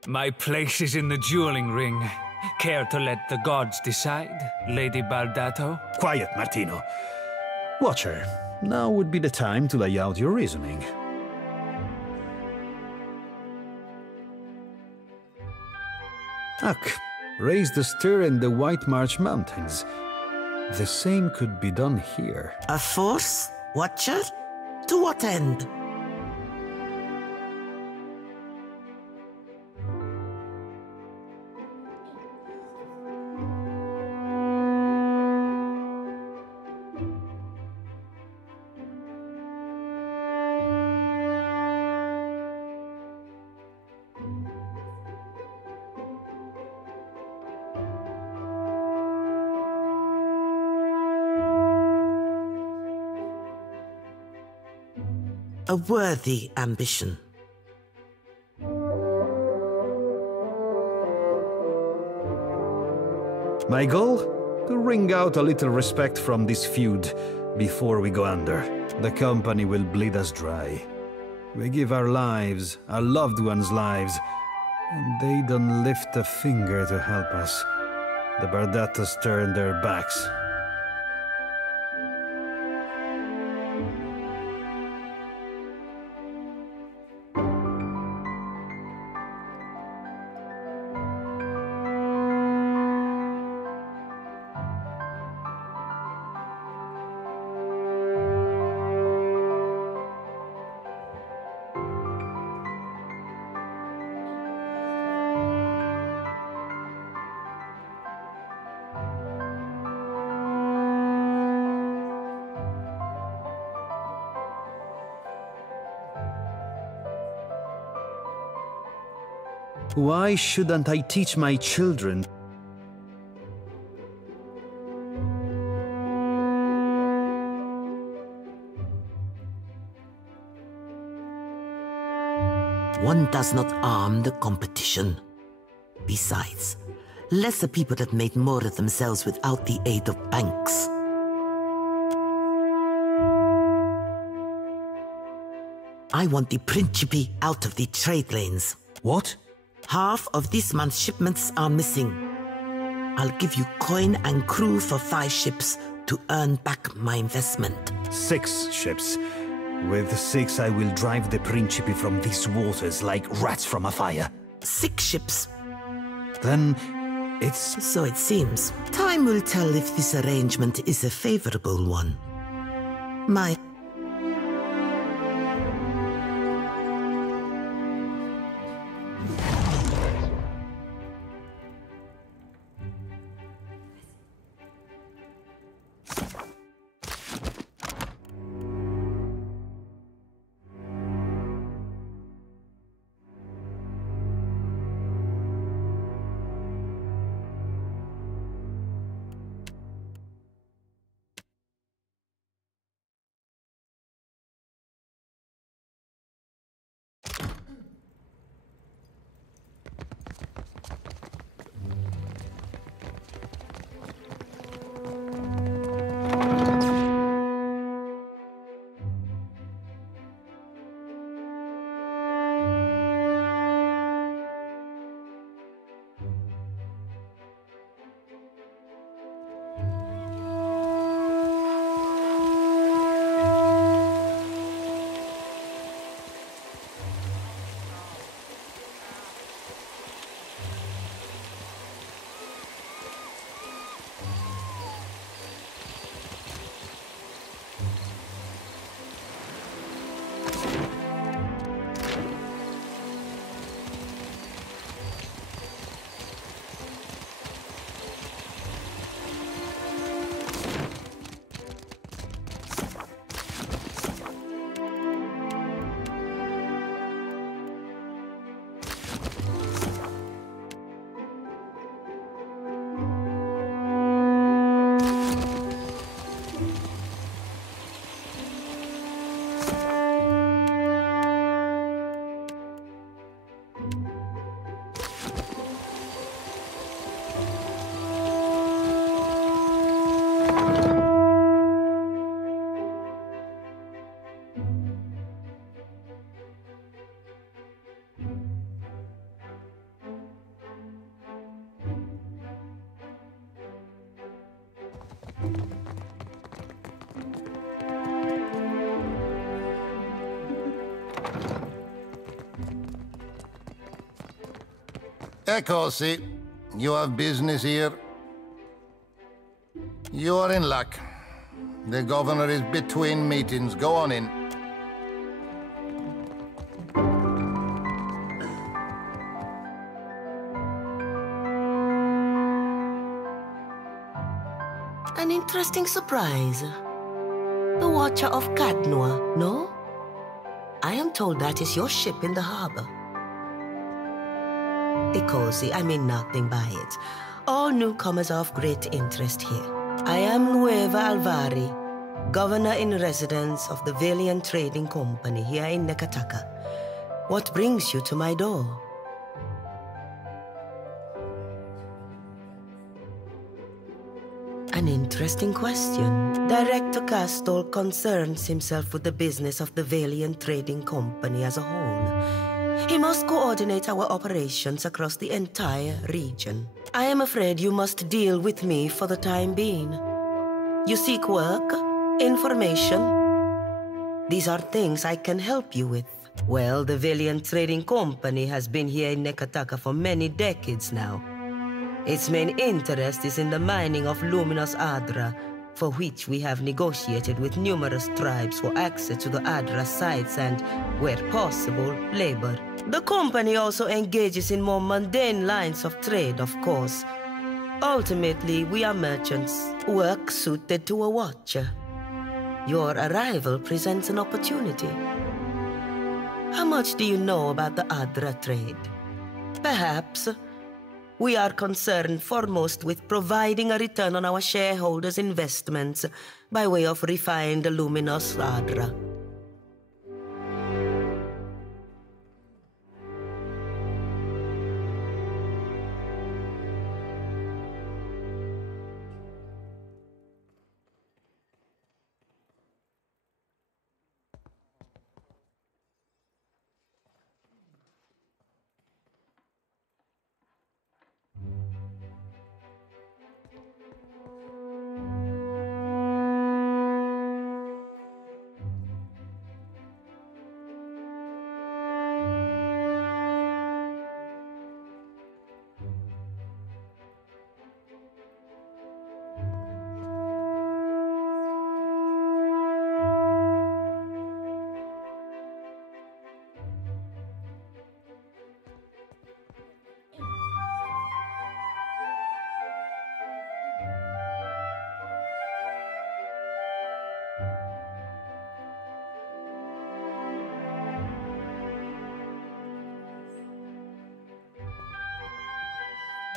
My place is in the dueling ring. Care to let the gods decide, Lady Bardato? Quiet, Martino. Watcher, now would be the time to lay out your reasoning. Ak, raise the stir in the White March Mountains. The same could be done here. A force? Watcher? To what end? A worthy ambition. My goal? To wring out a little respect from this feud before we go under. The company will bleed us dry. We give our lives, our loved ones' lives, and they don't lift a finger to help us. The Bardatos turn their backs. Why shouldn't I teach my children? One does not arm the competition. Besides, lesser people have made more of themselves without the aid of banks. I want the Principe out of the trade lanes. What? Half of this month's shipments are missing. I'll give you coin and crew for 5 ships to earn back my investment. 6 ships. With 6 I will drive the Principe from these waters like rats from a fire. 6 ships. Then it's... So it seems. Time will tell if this arrangement is a favorable one. My... Ekosi, you have business here? You are in luck. The governor is between meetings. Go on in. An interesting surprise. The Watcher of Kadnor, no? I am told that is your ship in the harbor. Ekosi, I mean nothing by it. All newcomers are of great interest here. I am Nueva Alvari, governor in residence of the Valiant Trading Company here in Neketaka. What brings you to my door? An interesting question. Director Castol concerns himself with the business of the Valiant Trading Company as a whole. He must coordinate our operations across the entire region. I am afraid you must deal with me for the time being. You seek work, information. These are things I can help you with. Well, the Valiant Trading Company has been here in Neketaka for many decades now. Its main interest is in the mining of luminous Adra, for which we have negotiated with numerous tribes for access to the Adra sites and, where possible, labor. The company also engages in more mundane lines of trade, of course. Ultimately, we are merchants, work suited to a watcher. Your arrival presents an opportunity. How much do you know about the Adra trade? Perhaps we are concerned foremost with providing a return on our shareholders' investments by way of refined luminous Adra.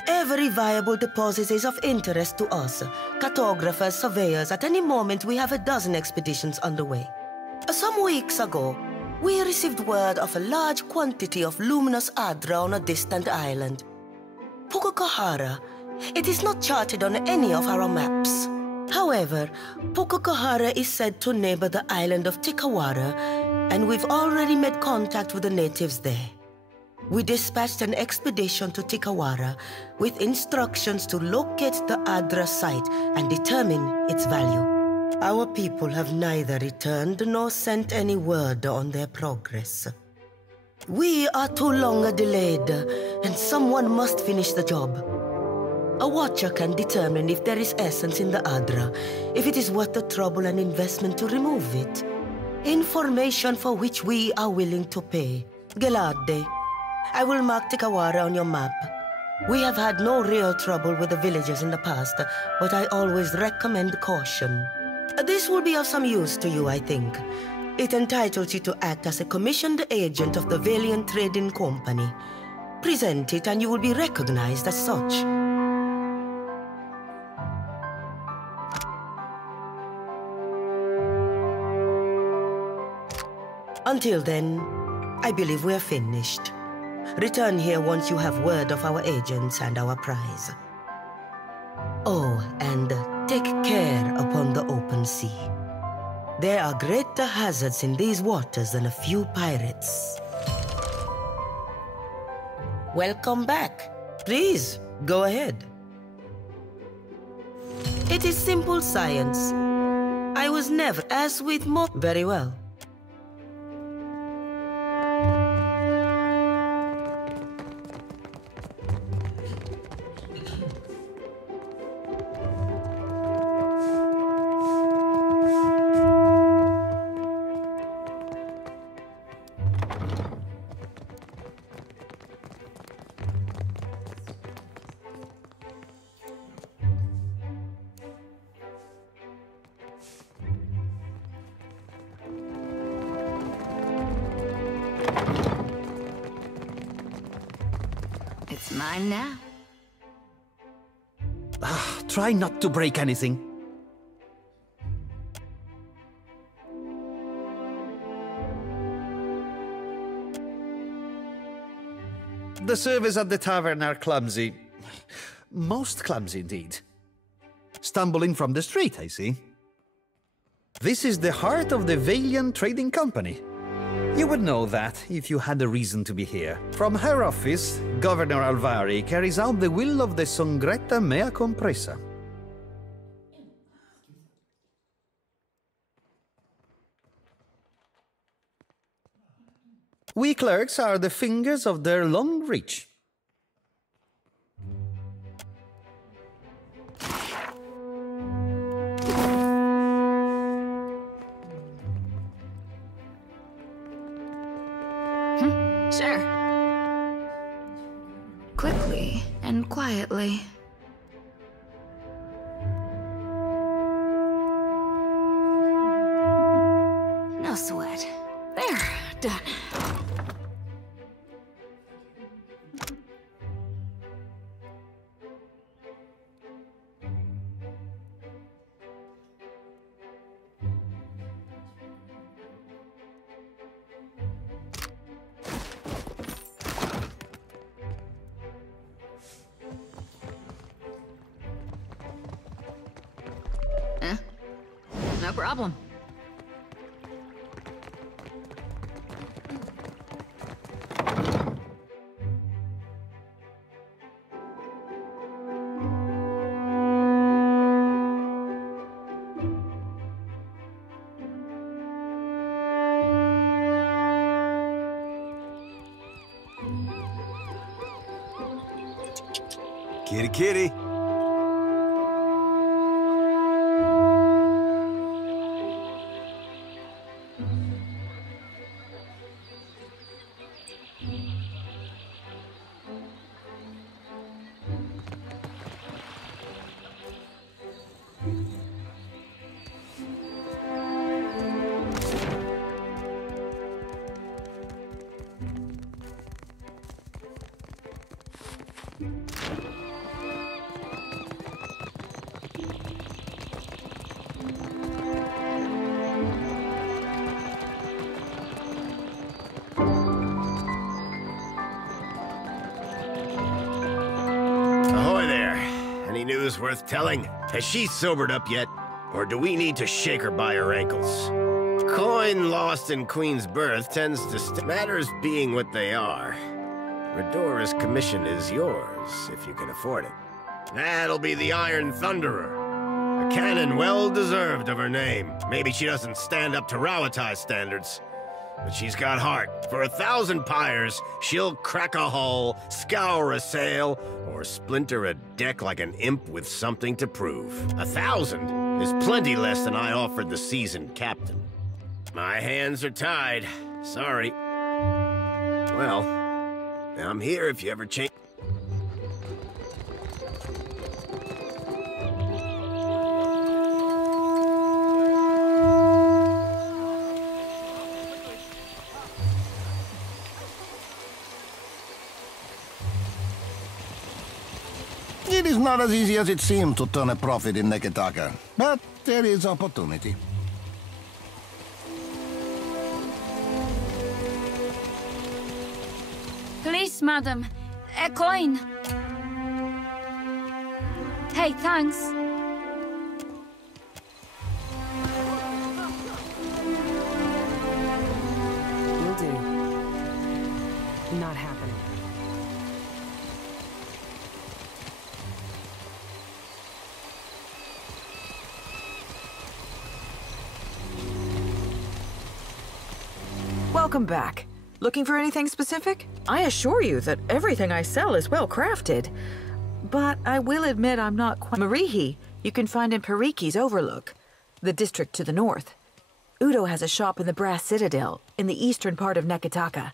Every viable deposit is of interest to us. Cartographers, surveyors, at any moment we have a dozen expeditions underway. Some weeks ago, we received word of a large quantity of luminous Adra on a distant island. Pukekohara. It is not charted on any of our maps. However, Pukekohara is said to neighbor the island of Tikawara, and we've already made contact with the natives there. We dispatched an expedition to Tikawara with instructions to locate the Adra site and determine its value. Our people have neither returned nor sent any word on their progress. We are too long delayed, and someone must finish the job. A watcher can determine if there is essence in the Adra, if it is worth the trouble and investment to remove it. Information for which we are willing to pay. Gelade, I will mark Tikawara on your map. We have had no real trouble with the villagers in the past, but I always recommend caution. This will be of some use to you, I think. It entitles you to act as a commissioned agent of the Valiant Trading Company. Present it and you will be recognized as such. Until then, I believe we are finished. Return here once you have word of our agents and our prize. Oh, and take care upon the open sea. There are greater hazards in these waters than a few pirates. Welcome back. Please, go ahead. It is simple science. I was never, as with more... Very well. Mine now. Try not to break anything. The servers at the tavern are clumsy. Most clumsy indeed. Stumbling from the street, I see. This is the heart of the Valiant Trading Company. You would know that if you had a reason to be here. From her office, Governor Alvari carries out the will of the Songretta Mea Compressa. We clerks are the fingers of their long reach. Sure. Quickly and quietly. No sweat. There, done. No problem. Kitty, kitty. Worth telling? Has she sobered up yet? Or do we need to shake her by her ankles? Coin lost in Queen's Birth tends to matters being what they are. Redora's commission is yours, if you can afford it. That'll be the Iron Thunderer. A cannon well-deserved of her name. Maybe she doesn't stand up to Rauatai standards, but she's got heart. For 1,000 pyres, she'll crack a hull, scour a sail, or splinter a deck like an imp with something to prove. 1,000 is plenty less than I offered the seasoned captain. My hands are tied. Sorry. Well, I'm here if you ever change. It is not as easy as it seems to turn a profit in Neketaka, but there is opportunity. Please, madam. A coin. Hey, thanks. Will do. Not happening. Welcome back. Looking for anything specific? I assure you that everything I sell is well crafted. But I will admit I'm not quite... Marihi, you can find in Pariki's Overlook, the district to the north. Udo has a shop in the Brass Citadel, in the eastern part of Neketaka.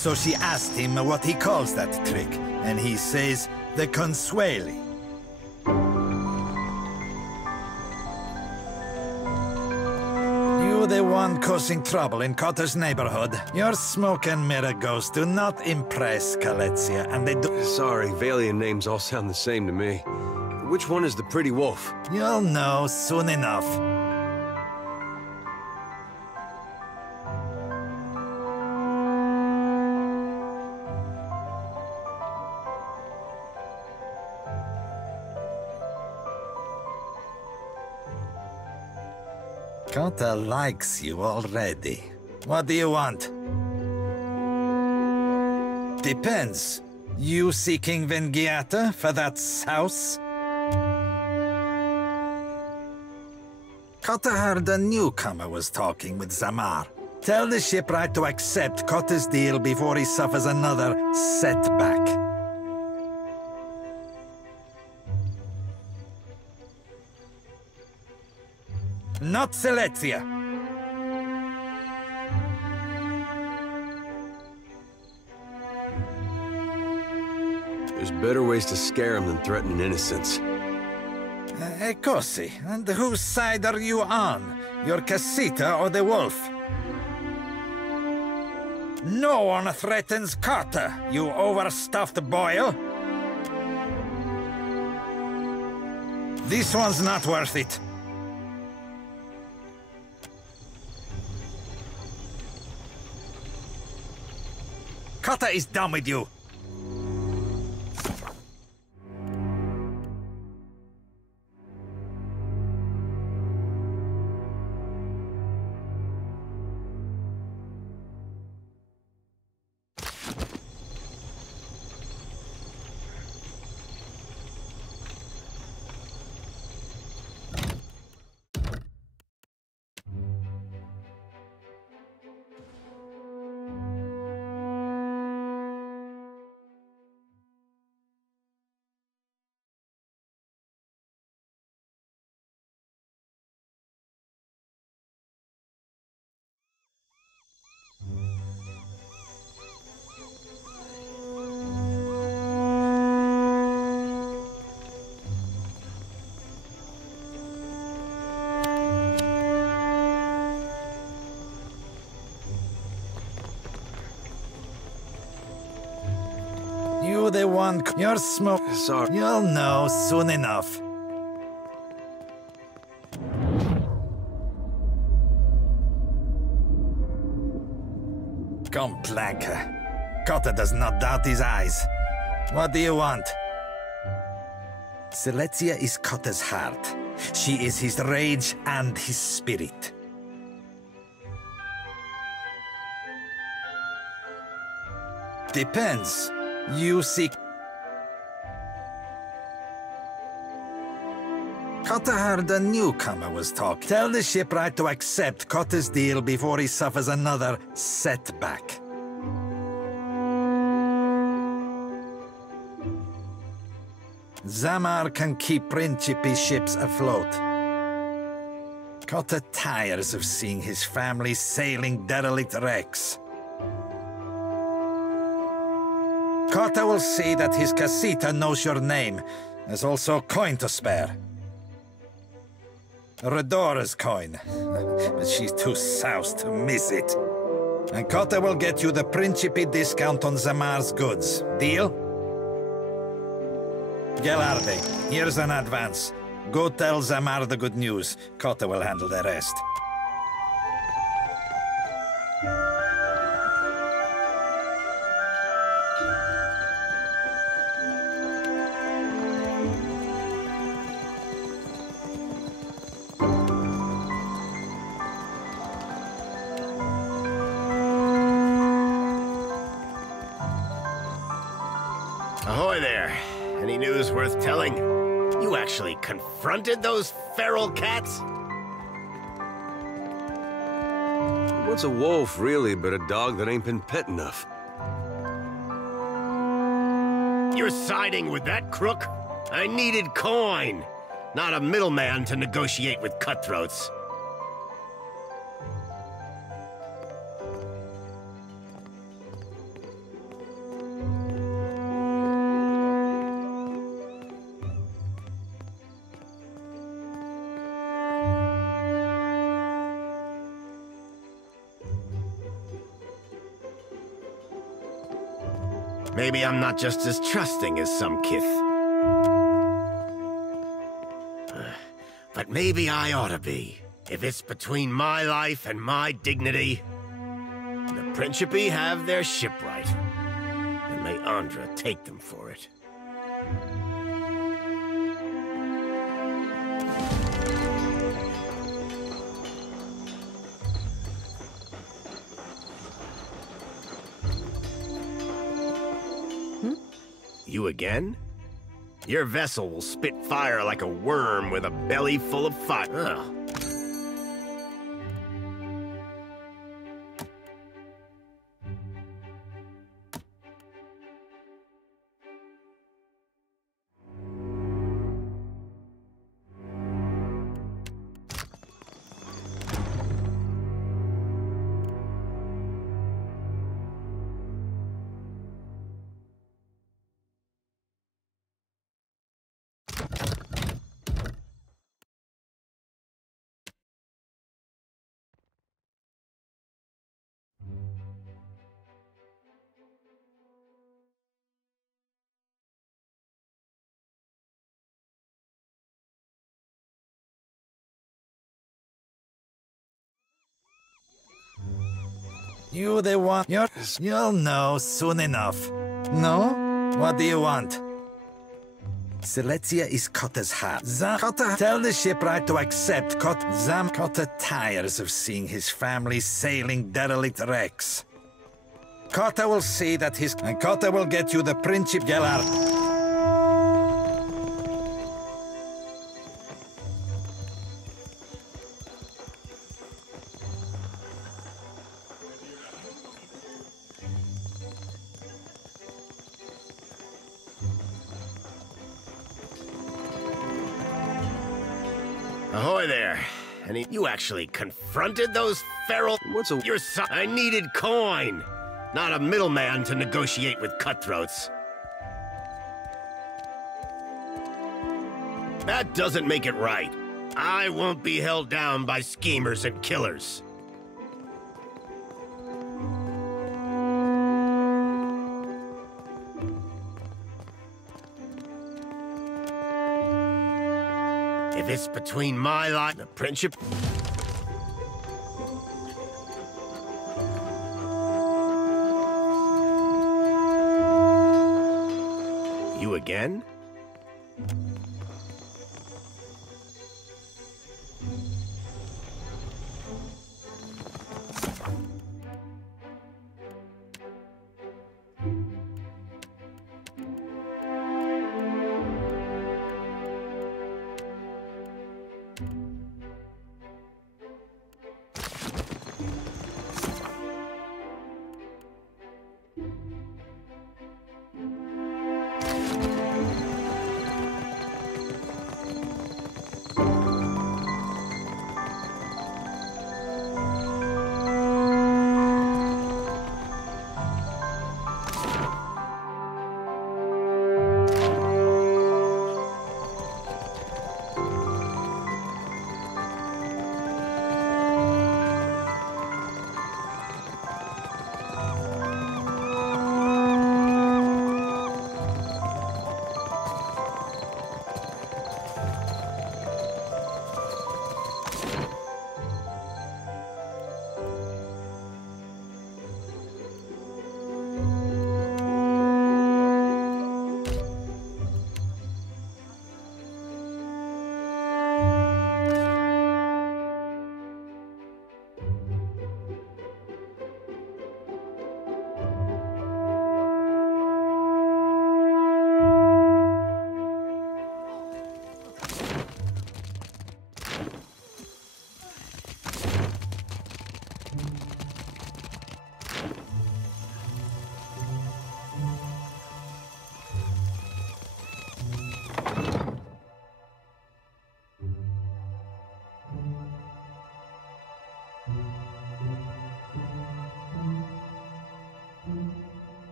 So she asked him what he calls that trick, and he says, the Consueli. You the one causing trouble in Cotter's neighborhood. Your smoke and mirror ghosts do not impress Kaletzia, and they do— Sorry, Valian names all sound the same to me. Which one is the pretty wolf? You'll know soon enough. Cotter likes you already. What do you want? Depends. You seeking Vengiata for that house? Cotter heard a newcomer was talking with Zamar. Tell the shipwright to accept Cotter's deal before he suffers another setback. Not Selexia. There's better ways to scare him than threatening innocence. Ekosi, and whose side are you on? Your Casita or the wolf? No one threatens Cotter, you overstuffed boil. This one's not worth it. Cotter is done with you. You the one, your smoke. Sorry. You'll know soon enough. Verkomplanka. Cotta does not doubt his eyes. What do you want? Silesia is Cotta's heart. She is his rage and his spirit. Depends. You seek... Cotta heard a newcomer was talking. Tell the shipwright to accept Cotta's deal before he suffers another setback. Zamar can keep Principe ships afloat. Cotta tires of seeing his family sailing derelict wrecks. Cotta will see that his casita knows your name. There's also coin to spare. Redora's coin, but she's too soused to miss it. And Cotta will get you the Principe discount on Zamar's goods. Deal? Gelarde, here's an advance. Go tell Zamar the good news. Cotta will handle the rest. Ahoy there. Any news worth telling? You actually confronted those feral cats? What's a wolf, really, but a dog that ain't been pet enough? You're siding with that crook? I needed coin, not a middleman to negotiate with cutthroats. Maybe I'm not just as trusting as some kith. But maybe I ought to be. If it's between my life and my dignity, the Principe have their shipwright. And may Andra take them for it. You again? Your vessel will spit fire like a worm with a belly full of fire. Oh. You the one? You'll know soon enough. No? What do you want? Silesia is Cotta's heart. Cotta, tell the shipwright to accept Cotta tires of seeing his family sailing derelict wrecks. Cotta will see that and Cotta will get you the Principe Gelard. Ahoy there. You actually confronted those feral... I needed coin, not a middleman to negotiate with cutthroats. That doesn't make it right. I won't be held down by schemers and killers. If it's between my life and the Principe... You again?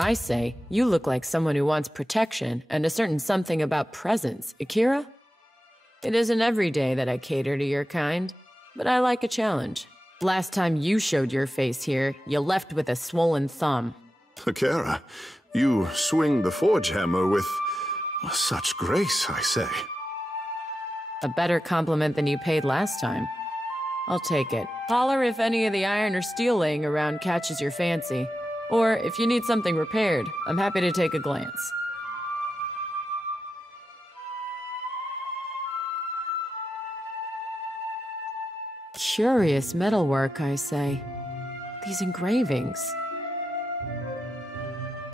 I say, you look like someone who wants protection and a certain something about presence. Akira? It isn't every day that I cater to your kind, but I like a challenge. Last time you showed your face here, you left with a swollen thumb. Akira, you swing the forge hammer with such grace, I say. A better compliment than you paid last time. I'll take it. Holler if any of the iron or steel laying around catches your fancy. Or if you need something repaired, I'm happy to take a glance. Curious metalwork, I say. These engravings.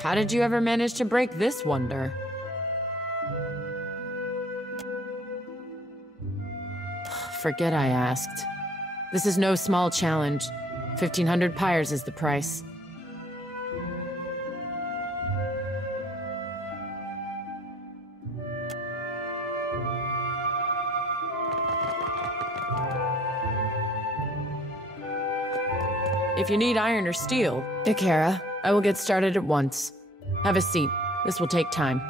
How did you ever manage to break this wonder? Forget I asked. This is no small challenge. 1,500 pyres is the price. If you need iron or steel, Akira, I will get started at once. Have a seat. This will take time.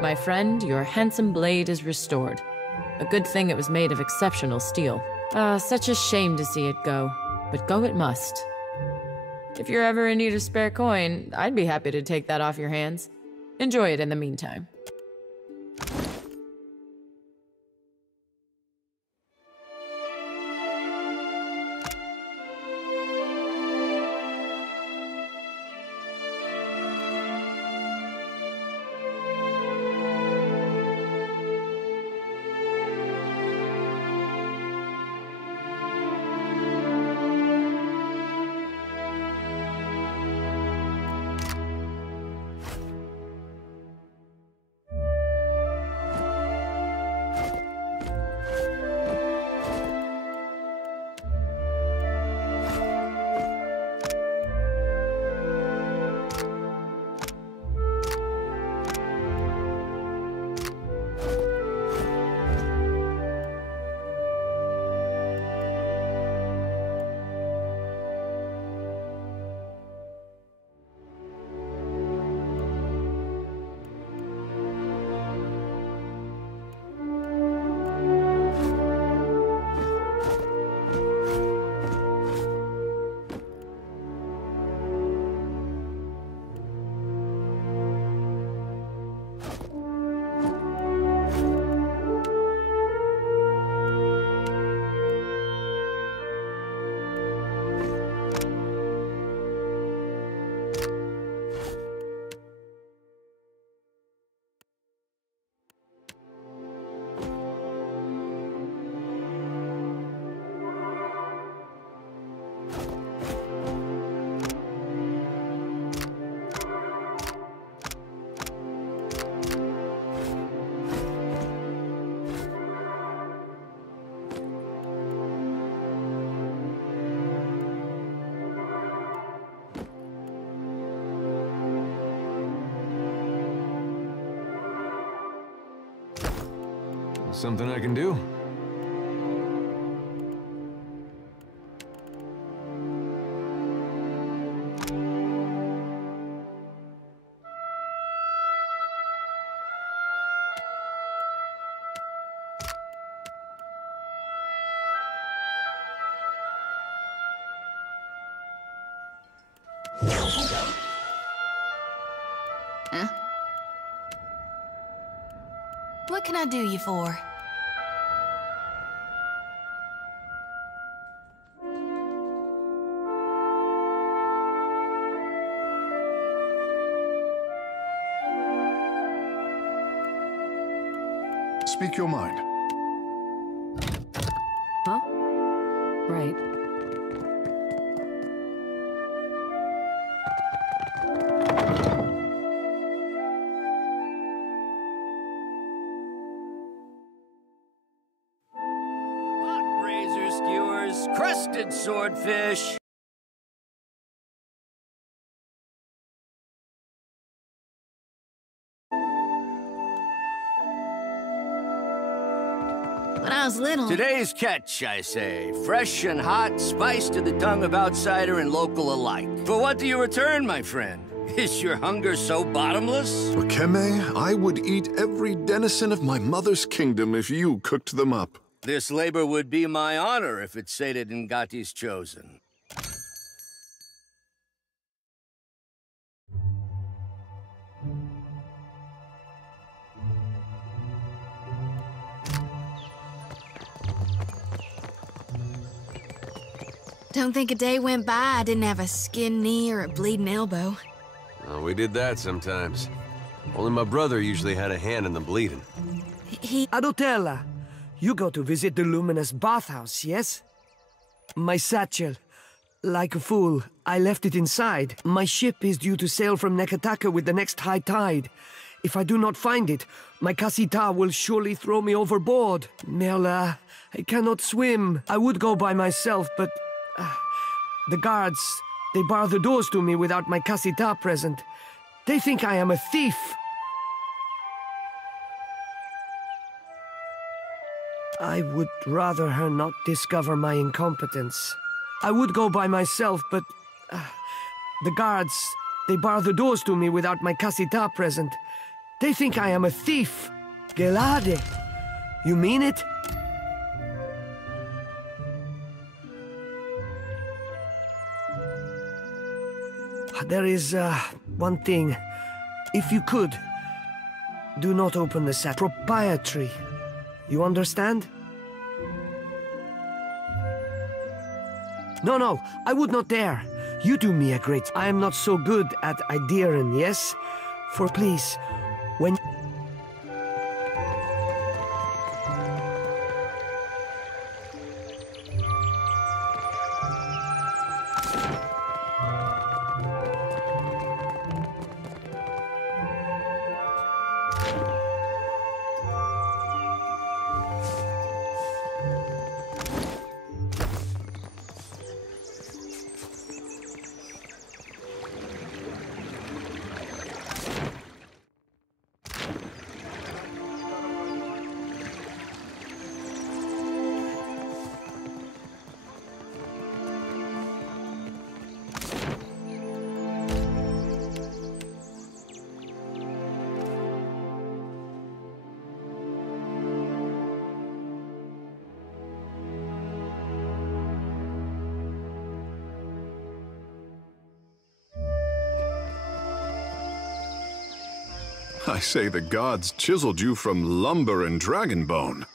My friend, your handsome blade is restored. A good thing it was made of exceptional steel. Such a shame to see it go, but go it must. If you're ever in need of spare coin, I'd be happy to take that off your hands. Enjoy it in the meantime. Something I can do? Huh? What can I do you for? Speak your mind. Huh? Right. Razor skewers, crusted swordfish. When I was little... Today's catch, I say. Fresh and hot, spice to the tongue of outsider and local alike. For what do you return, my friend? Is your hunger so bottomless? For Keme, I would eat every denizen of my mother's kingdom if you cooked them up. This labor would be my honor if it sated Ngati's chosen. Don't think a day went by I didn't have a skinned knee or a bleeding elbow. Well, we did that sometimes. Only my brother usually had a hand in the bleeding. Adotella, you go to visit the luminous bathhouse, yes? My satchel. Like a fool, I left it inside. My ship is due to sail from Neketaka with the next high tide. If I do not find it, my Kasita will surely throw me overboard. Merla, I cannot swim. I would go by myself, but... the guards, they bar the doors to me without my Kasita present. They think I am a thief. I would rather her not discover my incompetence. I would go by myself, but... the guards, they bar the doors to me without my Kasita present. They think I am a thief. Gelade, you mean it? There is, one thing. If you could, do not open the sack. Proprietary. You understand? No, I would not dare. You do me a great... I am not so good at Ideiren, yes? For please, when... I say the gods chiseled you from lumber and dragon bone.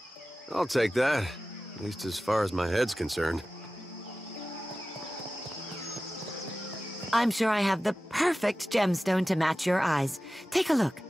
I'll take that, at least as far as my head's concerned. I'm sure I have the perfect gemstone to match your eyes. Take a look.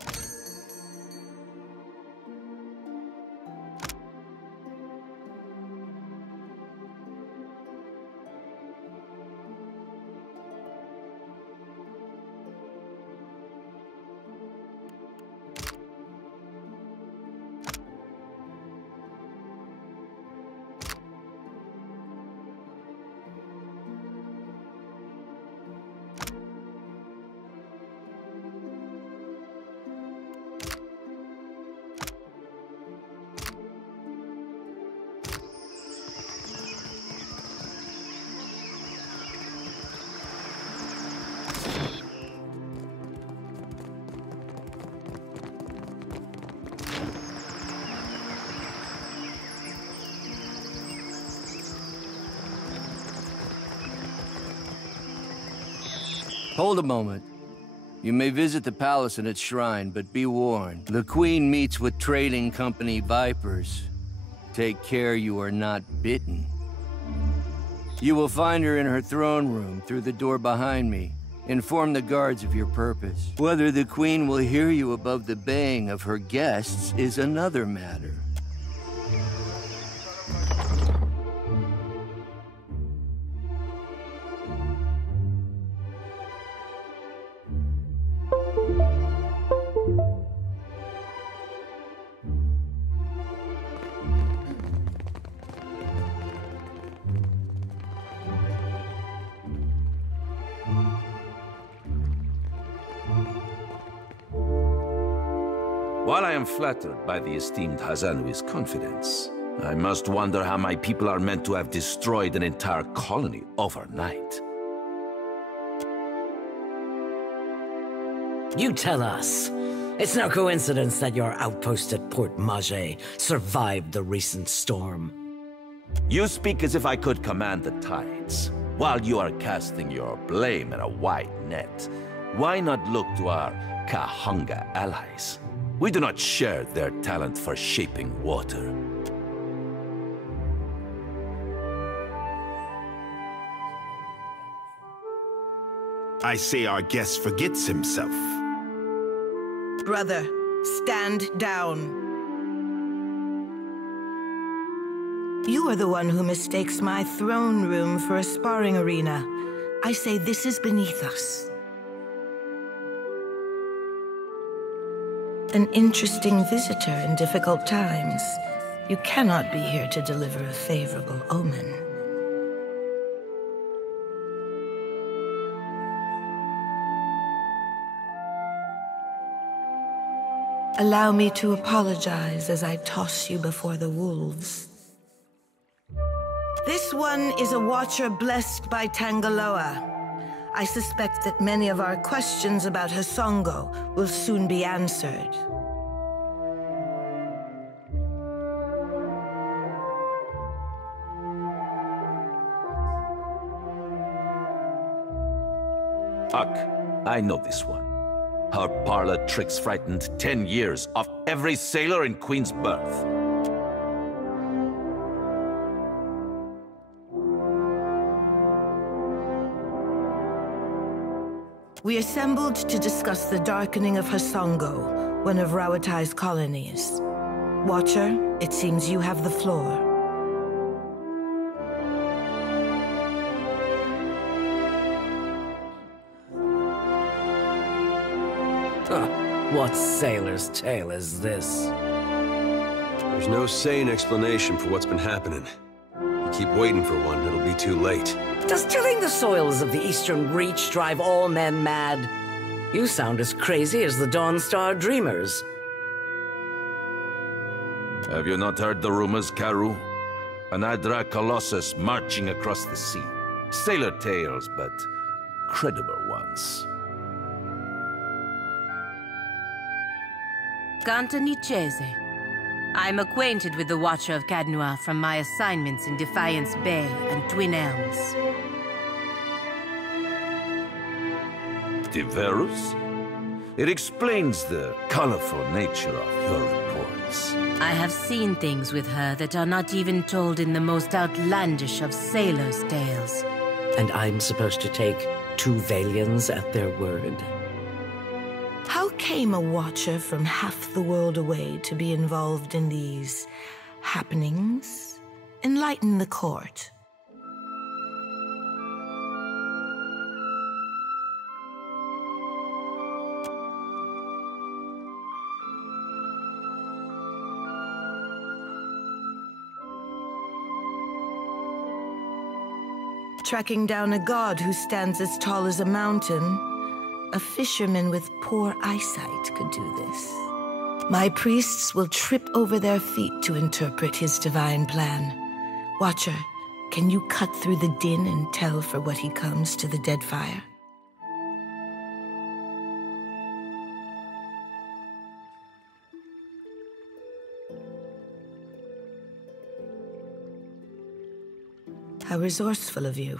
Hold a moment. You may visit the palace and its shrine, but be warned. The Queen meets with trading company vipers. Take care you are not bitten. You will find her in her throne room through the door behind me. Inform the guards of your purpose. Whether the Queen will hear you above the baying of her guests is another matter. While I am flattered by the esteemed Hazanui's confidence, I must wonder how my people are meant to have destroyed an entire colony overnight. You tell us. It's no coincidence that your outpost at Port Mage survived the recent storm. You speak as if I could command the tides, while you are casting your blame in a wide net. Why not look to our Kahanga allies? We do not share their talent for shaping water. I say our guest forgets himself. Brother, stand down. You are the one who mistakes my throne room for a sparring arena. I say this is beneath us. An interesting visitor in difficult times. You cannot be here to deliver a favorable omen. Allow me to apologize as I toss you before the wolves. This one is a watcher blessed by Tangaloa. I suspect that many of our questions about Hasongo will soon be answered. Huck, I know this one. Her parlor tricks frightened 10 years of every sailor in Queen's Berth. We assembled to discuss the darkening of Hasongo, one of Rauatai's colonies. Watcher, it seems you have the floor. What sailor's tale is this? There's no sane explanation for what's been happening. You keep waiting for one, it'll be too late. Does tilling the soils of the Eastern Reach drive all men mad? You sound as crazy as the Dawnstar Dreamers. Have you not heard the rumors, Karoo? An Adra Colossus marching across the sea. Sailor tales, but credible ones. Ganta Nichese. I'm acquainted with the Watcher of Cadnua from my assignments in Defiance Bay and Twin Elms. Diverus? It explains the colorful nature of your reports. I have seen things with her that are not even told in the most outlandish of sailors' tales. And I'm supposed to take 2 Valians at their word? How came a watcher from half the world away to be involved in these happenings? Enlighten the court. Tracking down a god who stands as tall as a mountain. A fisherman with poor eyesight could do this. My priests will trip over their feet to interpret his divine plan. Watcher, can you cut through the din and tell for what he comes to the Deadfire? How resourceful of you.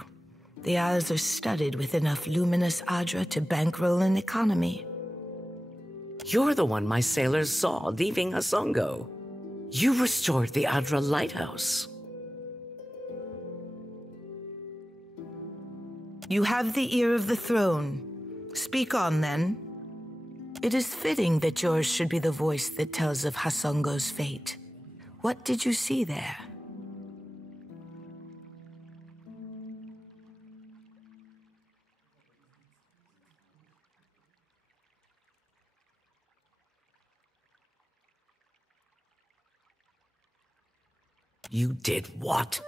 The Isles are studded with enough luminous Adra to bankroll an economy. You're the one my sailors saw leaving Hasongo. You restored the Adra lighthouse. You have the ear of the throne. Speak on, then. It is fitting that yours should be the voice that tells of Hasongo's fate. What did you see there? You did what?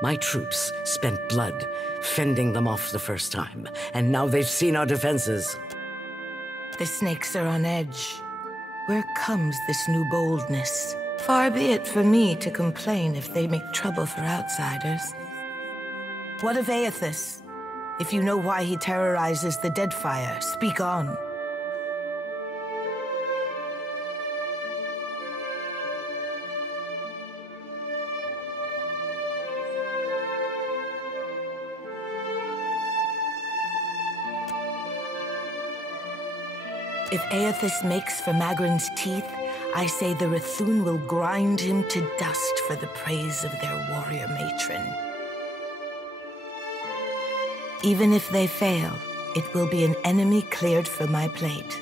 My troops spent blood fending them off the first time, and now they've seen our defenses. The snakes are on edge. Where comes this new boldness? Far be it for me to complain if they make trouble for outsiders. What of Aethys? If you know why he terrorizes the Deadfire, speak on. If Aethys makes for Magran's teeth, I say the Rathun will grind him to dust for the praise of their warrior matron. Even if they fail, it will be an enemy cleared for my plate.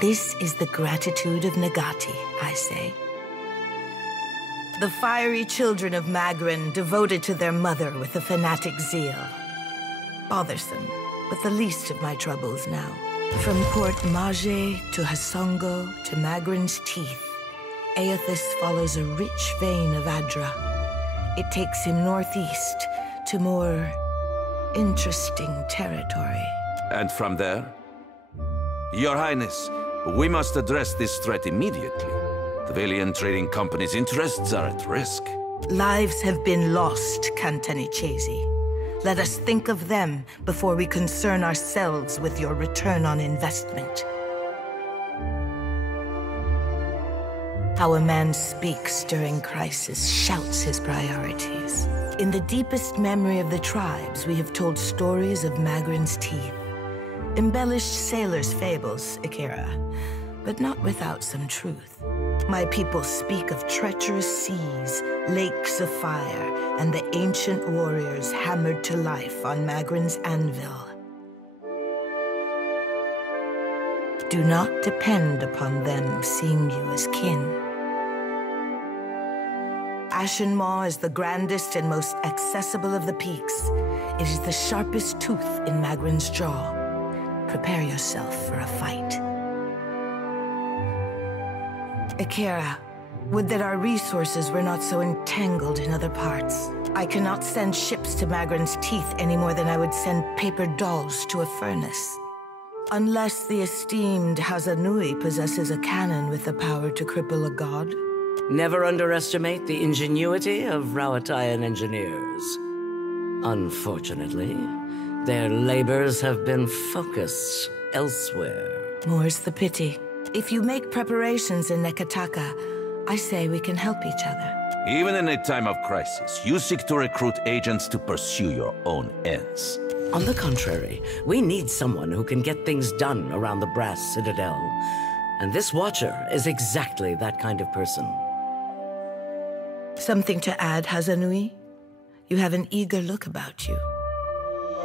This is the gratitude of Nagati, I say. The fiery children of Magran devoted to their mother with a fanatic zeal. Bothersome, but the least of my troubles now. From Port Mage to Hasongo to Magran's teeth, Aethys follows a rich vein of Adra. It takes him northeast to more interesting territory. And from there? Your Highness, we must address this threat immediately. The Valiant Trading Company's interests are at risk. Lives have been lost, Kantanichesi. Let us think of them before we concern ourselves with your return on investment. How a man speaks during crisis shouts his priorities. In the deepest memory of the tribes, we have told stories of Magran's teeth. Embellished sailors' fables, Akira, but not without some truth. My people speak of treacherous seas, lakes of fire, and the ancient warriors hammered to life on Magran's anvil. Do not depend upon them seeing you as kin. Ashen Maw is the grandest and most accessible of the peaks. It is the sharpest tooth in Magran's jaw. Prepare yourself for a fight. Akira, would that our resources were not so entangled in other parts. I cannot send ships to Magran's teeth any more than I would send paper dolls to a furnace. Unless the esteemed Hazanui possesses a cannon with the power to cripple a god. Never underestimate the ingenuity of Rauatayan engineers. Unfortunately, their labors have been focused elsewhere. More's the pity. If you make preparations in Neketaka, I say we can help each other. Even in a time of crisis, you seek to recruit agents to pursue your own ends. On the contrary, we need someone who can get things done around the Brass Citadel. And this Watcher is exactly that kind of person. Something to add, Hazanui? You have an eager look about you.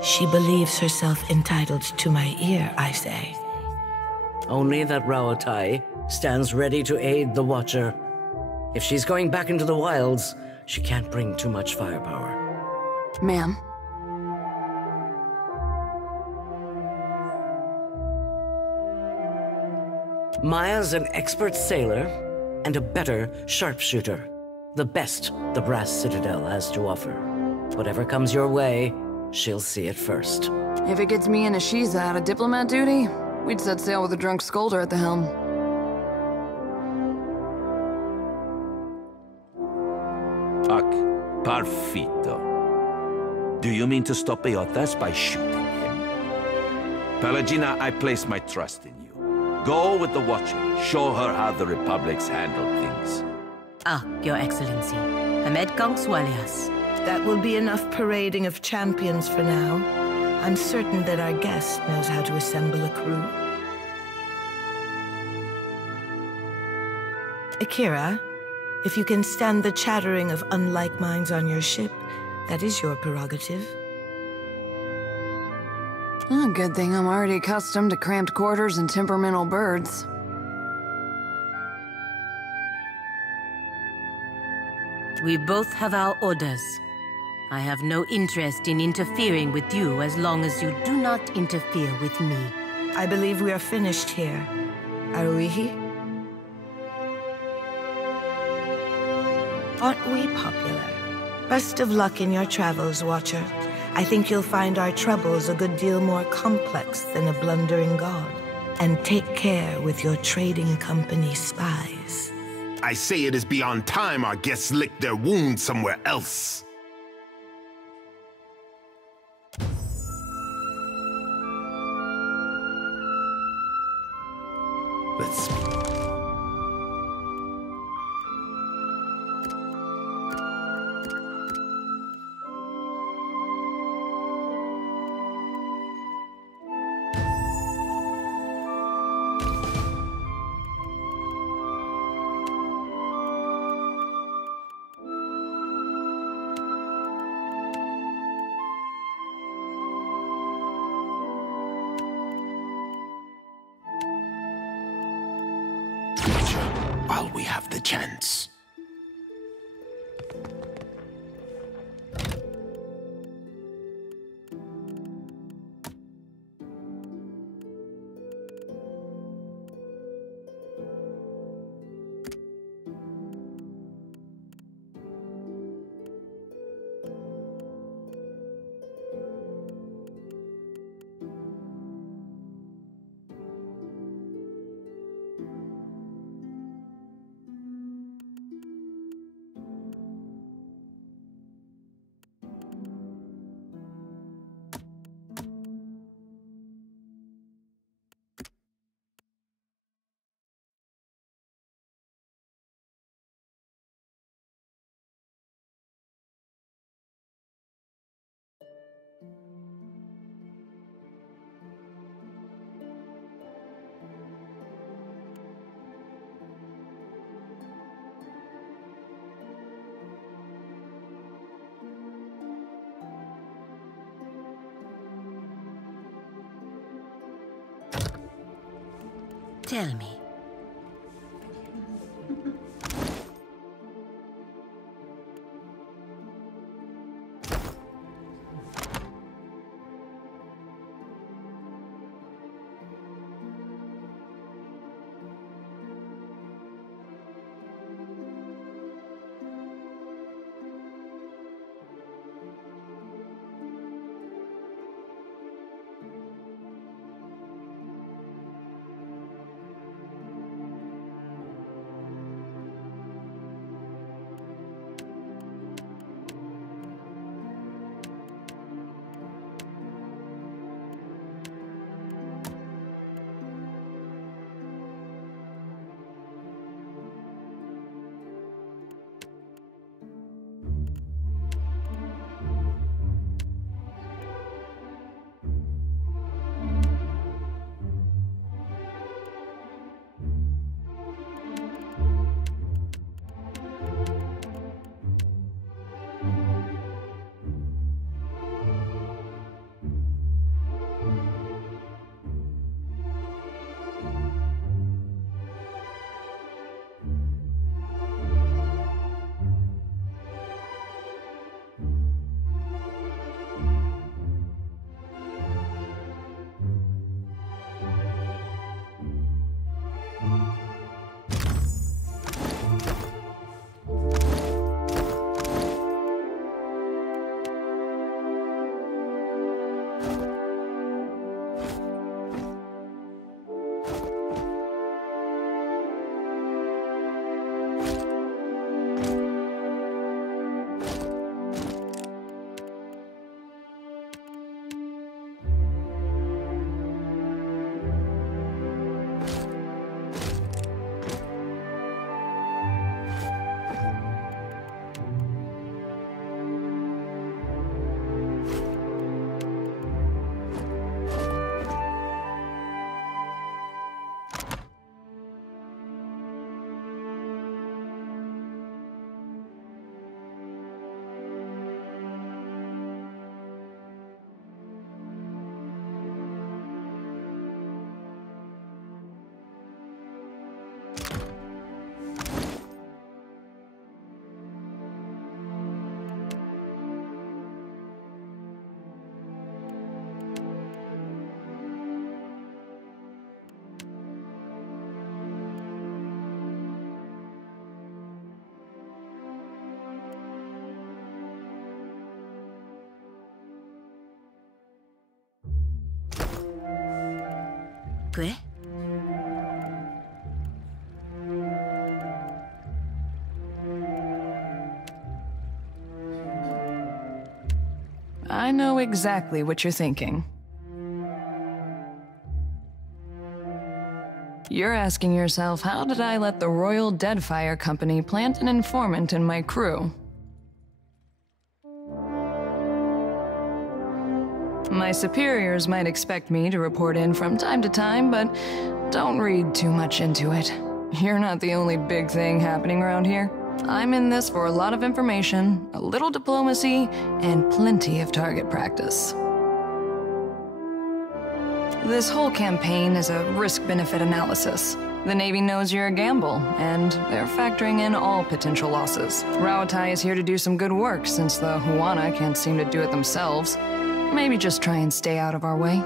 She believes herself entitled to my ear, I say. Only that Rauatai stands ready to aid the Watcher. If she's going back into the wilds, she can't bring too much firepower. Ma'am. Maya's an expert sailor and a better sharpshooter. The best the Brass Citadel has to offer. Whatever comes your way, she'll see it first. If it gets me and Ashiza out of diplomat duty, we'd set sail with a drunk scolder at the helm. Parfito. Do you mean to stop Aethys by shooting him? Pelagina, I place my trust in you. Go with the Watcher. Show her how the Republic's handled things. Ah, Your Excellency. Hamed Kong Swalias. That will be enough parading of champions for now. I'm certain that our guest knows how to assemble a crew. Akira, if you can stand the chattering of unlike minds on your ship, that is your prerogative. Oh, good thing I'm already accustomed to cramped quarters and temperamental birds. We both have our orders. I have no interest in interfering with you as long as you do not interfere with me. I believe we are finished here. Aruihi? Aren't we popular? Best of luck in your travels, Watcher. I think you'll find our troubles a good deal more complex than a blundering god. And take care with your trading company spies. I say it is beyond time our guests lick their wounds somewhere else. Let's speak. While we have the chance. Tell me. Atque? I know exactly what you're thinking. You're asking yourself, how did I let the Royal Deadfire Company plant an informant in my crew? My superiors might expect me to report in from time to time, but don't read too much into it. You're not the only big thing happening around here. I'm in this for a lot of information, a little diplomacy, and plenty of target practice. This whole campaign is a risk-benefit analysis. The Navy knows you're a gamble, and they're factoring in all potential losses. Rauatai is here to do some good work, since the Huana can't seem to do it themselves. Maybe just try and stay out of our way.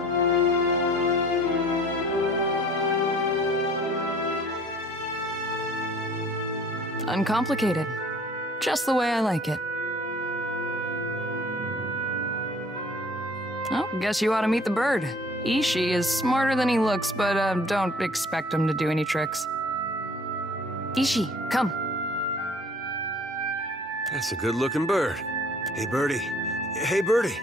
Uncomplicated. Just the way I like it. Oh, guess you ought to meet the bird. Ishi is smarter than he looks, but don't expect him to do any tricks. Ishi, come. That's a good-looking bird. Hey, Birdie. Hey, Birdie.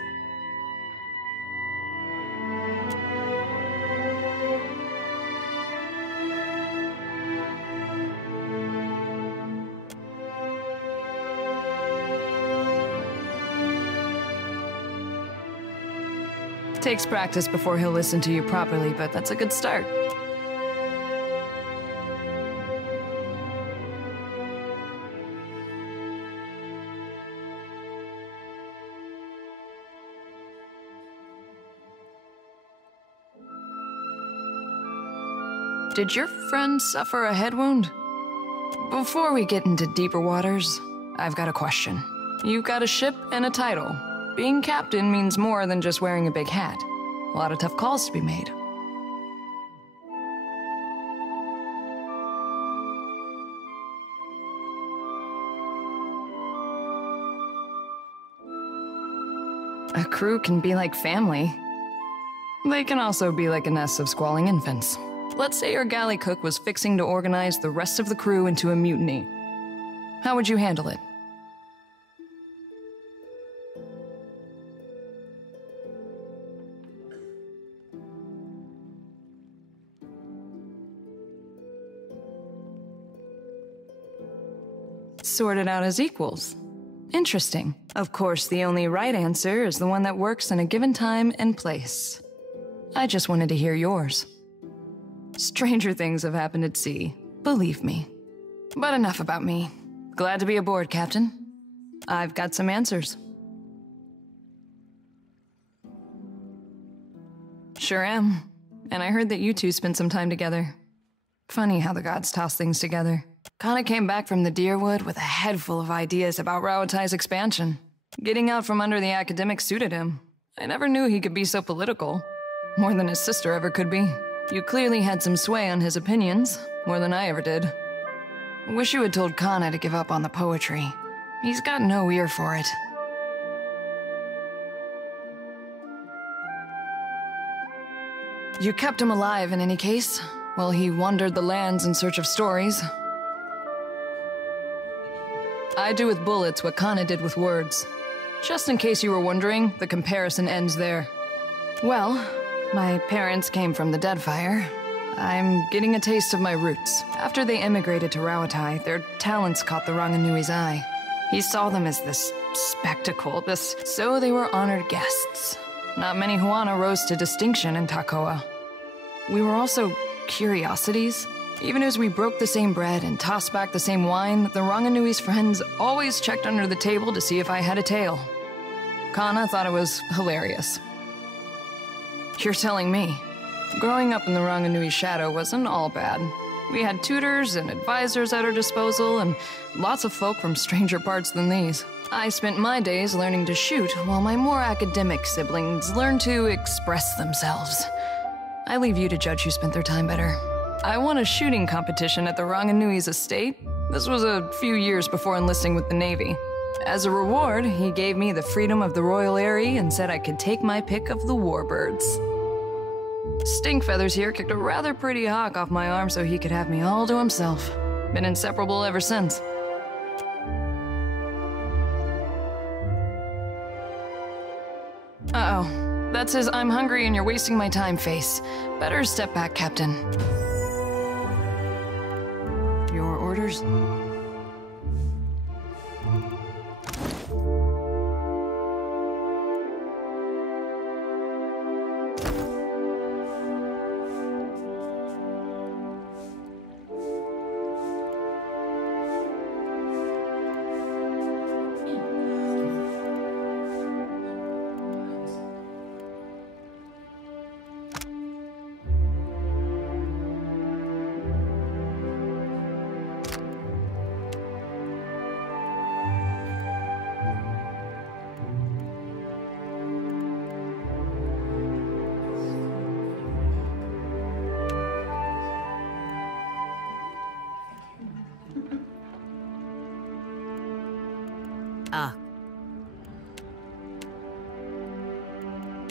Takes practice before he'll listen to you properly, but that's a good start. Did your friend suffer a head wound? Before we get into deeper waters, I've got a question. You've got a ship and a title. Being captain means more than just wearing a big hat. A lot of tough calls to be made. A crew can be like family. They can also be like a nest of squalling infants. Let's say your galley cook was fixing to organize the rest of the crew into a mutiny. How would you handle it? Sort it out as equals. Interesting. Of course, the only right answer is the one that works in a given time and place. I just wanted to hear yours. Stranger things have happened at sea, believe me. But enough about me. Glad to be aboard, Captain. I've got some answers. Sure am. And I heard that you two spent some time together. Funny how the gods toss things together. Kana came back from the Deerwood with a head full of ideas about Rauatai's expansion. Getting out from under the academics suited him. I never knew he could be so political. More than his sister ever could be. You clearly had some sway on his opinions, more than I ever did. Wish you had told Kana to give up on the poetry. He's got no ear for it. You kept him alive in any case, while he wandered the lands in search of stories. I do with bullets what Kana did with words. Just in case you were wondering, the comparison ends there. Well, my parents came from the Deadfire. I'm getting a taste of my roots. After they emigrated to Rauatai, their talents caught the Ranganui's eye. He saw them as this spectacle, so they were honored guests. Not many Huana rose to distinction in Takoa. We were also curiosities. Even as we broke the same bread and tossed back the same wine, the Ranganui's friends always checked under the table to see if I had a tail. Kana thought it was hilarious. You're telling me. Growing up in the Ranganui's shadow wasn't all bad. We had tutors and advisors at our disposal, and lots of folk from stranger parts than these. I spent my days learning to shoot, while my more academic siblings learned to express themselves. I leave you to judge who spent their time better. I won a shooting competition at the Ranganui's estate. This was a few years before enlisting with the Navy. As a reward, he gave me the freedom of the Royal Eyrie and said I could take my pick of the warbirds. Stinkfeathers here kicked a rather pretty hawk off my arm so he could have me all to himself. Been inseparable ever since. Uh-oh. That's his "I'm hungry and you're wasting my time" face. Better step back, Captain. Your orders?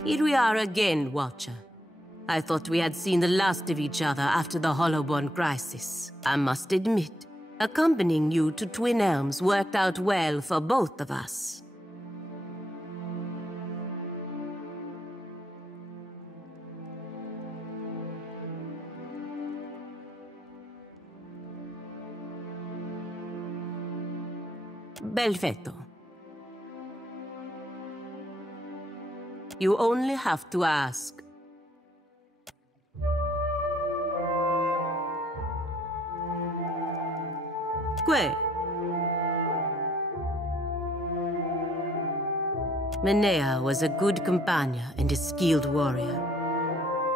Here we are again, Watcher. I thought we had seen the last of each other after the Hollowborn crisis. I must admit, accompanying you to Twin Elms worked out well for both of us. Belfetto. You only have to ask. Que? Menea was a good companion and a skilled warrior,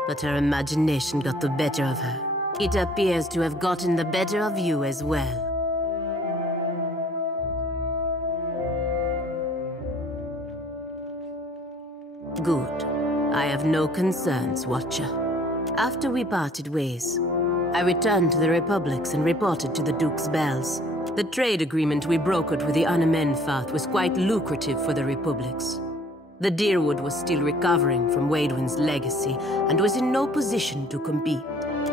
but her imagination got the better of her. It appears to have gotten the better of you as well. Good. I have no concerns, Watcher. After we parted ways, I returned to the Republics and reported to the Duke's Bells. The trade agreement we brokered with the Unamenfath was quite lucrative for the Republics. The Deerwood was still recovering from Waidwin's legacy and was in no position to compete.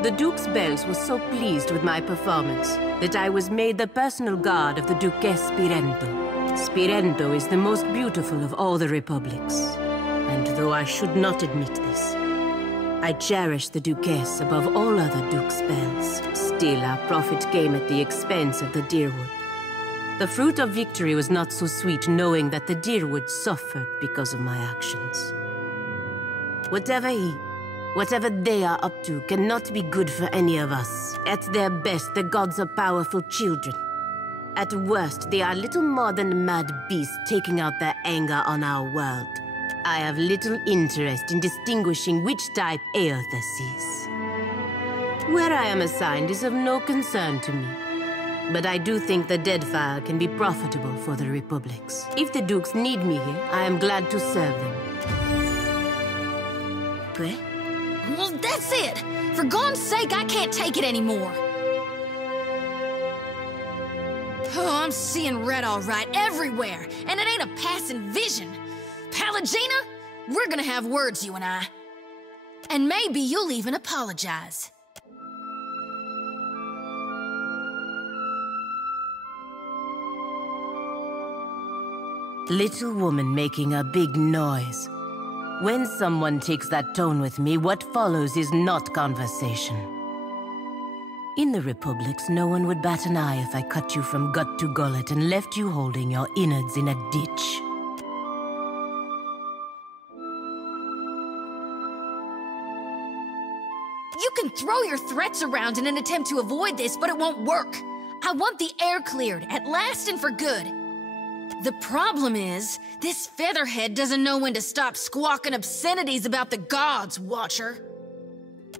The Duke's Bells was so pleased with my performance that I was made the personal guard of the Duquess Spirento. Spirento is the most beautiful of all the Republics. And though I should not admit this, I cherish the Duquess above all other Duke's Bells. Still, our profit came at the expense of the Deerwood. The fruit of victory was not so sweet knowing that the Deerwood suffered because of my actions. Whatever they are up to cannot be good for any of us. At their best, the gods are powerful children. At worst, they are little more than mad beasts taking out their anger on our world. I have little interest in distinguishing which type Eothas is. Where I am assigned is of no concern to me, but I do think the Deadfire can be profitable for the Republics. If the Dukes need me here, I am glad to serve them. Okay? Well, that's it! For God's sake, I can't take it anymore! Oh, I'm seeing red all right, everywhere, and it ain't a passing vision. Pallegina, we're gonna have words, you and I. And maybe you'll even apologize. Little woman making a big noise. When someone takes that tone with me, what follows is not conversation. In the Republics, no one would bat an eye if I cut you from gut to gullet and left you holding your innards in a ditch. You can throw your threats around in an attempt to avoid this, but it won't work. I want the air cleared, at last and for good. The problem is, this featherhead doesn't know when to stop squawking obscenities about the gods, Watcher.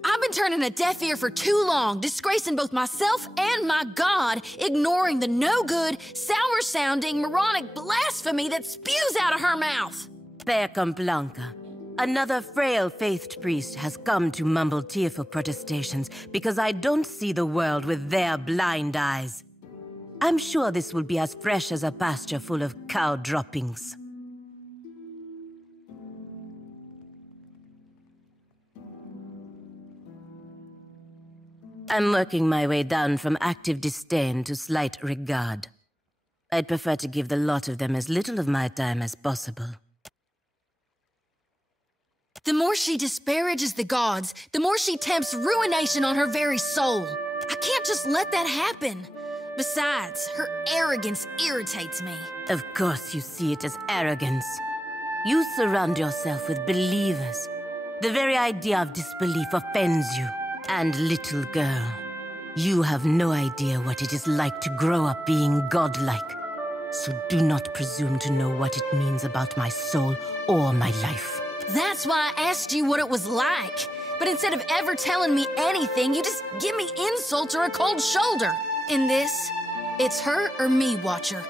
I've been turning a deaf ear for too long, disgracing both myself and my god, ignoring the no-good, sour-sounding, moronic blasphemy that spews out of her mouth. Per Complanca. Another frail-faithed priest has come to mumble tearful protestations because I don't see the world with their blind eyes. I'm sure this will be as fresh as a pasture full of cow droppings. I'm working my way down from active disdain to slight regard. I'd prefer to give the lot of them as little of my time as possible. The more she disparages the gods, the more she tempts ruination on her very soul. I can't just let that happen. Besides, her arrogance irritates me. Of course you see it as arrogance. You surround yourself with believers. The very idea of disbelief offends you. And little girl, you have no idea what it is like to grow up being godlike. So do not presume to know what it means about my soul or my life. That's why I asked you what it was like. But instead of ever telling me anything, you just give me insults or a cold shoulder. In this, it's her or me, Watcher.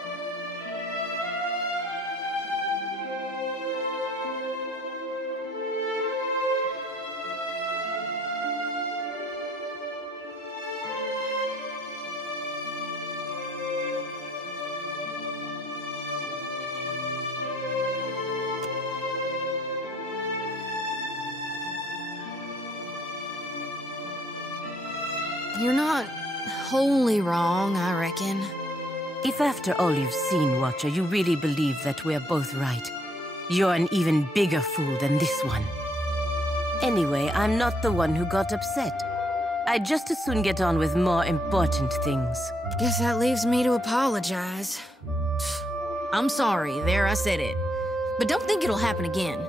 You're not wholly wrong, I reckon. If after all you've seen, Watcher, you really believe that we're both right, you're an even bigger fool than this one. Anyway, I'm not the one who got upset. I'd just as soon get on with more important things. Guess that leaves me to apologize. I'm sorry, there I said it. But don't think it'll happen again.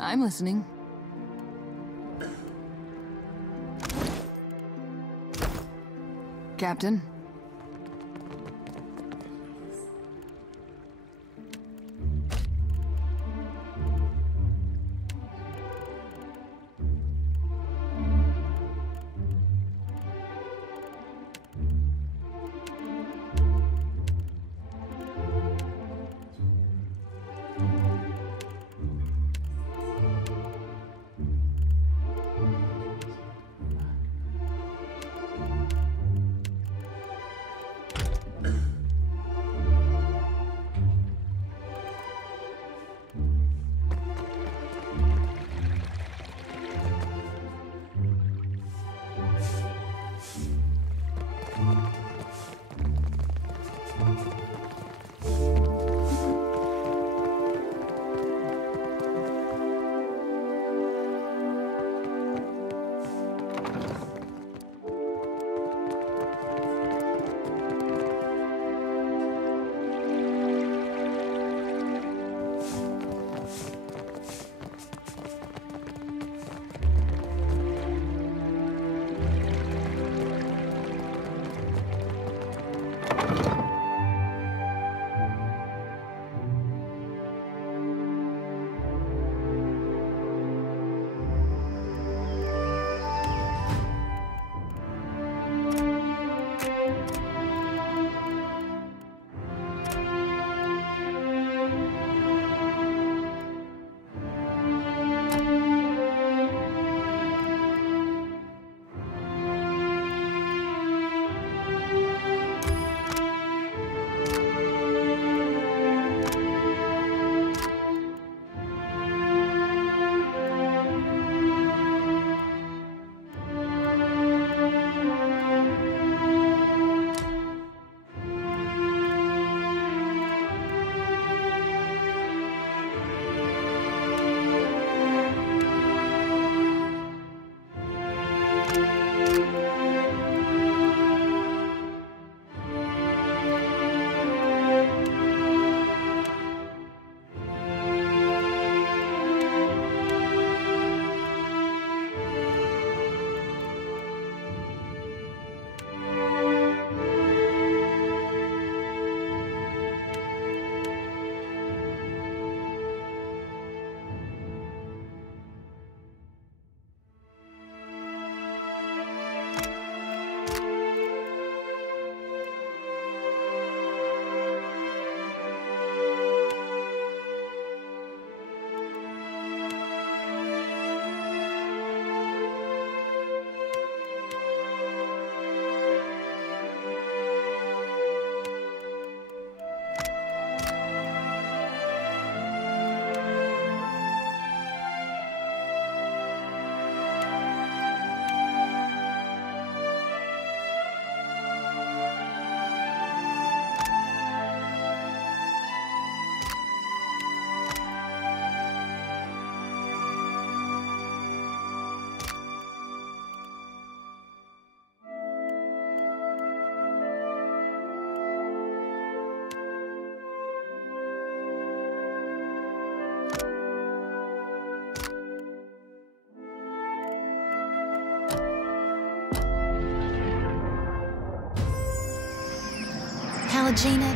I'm listening. Captain? Pallegina.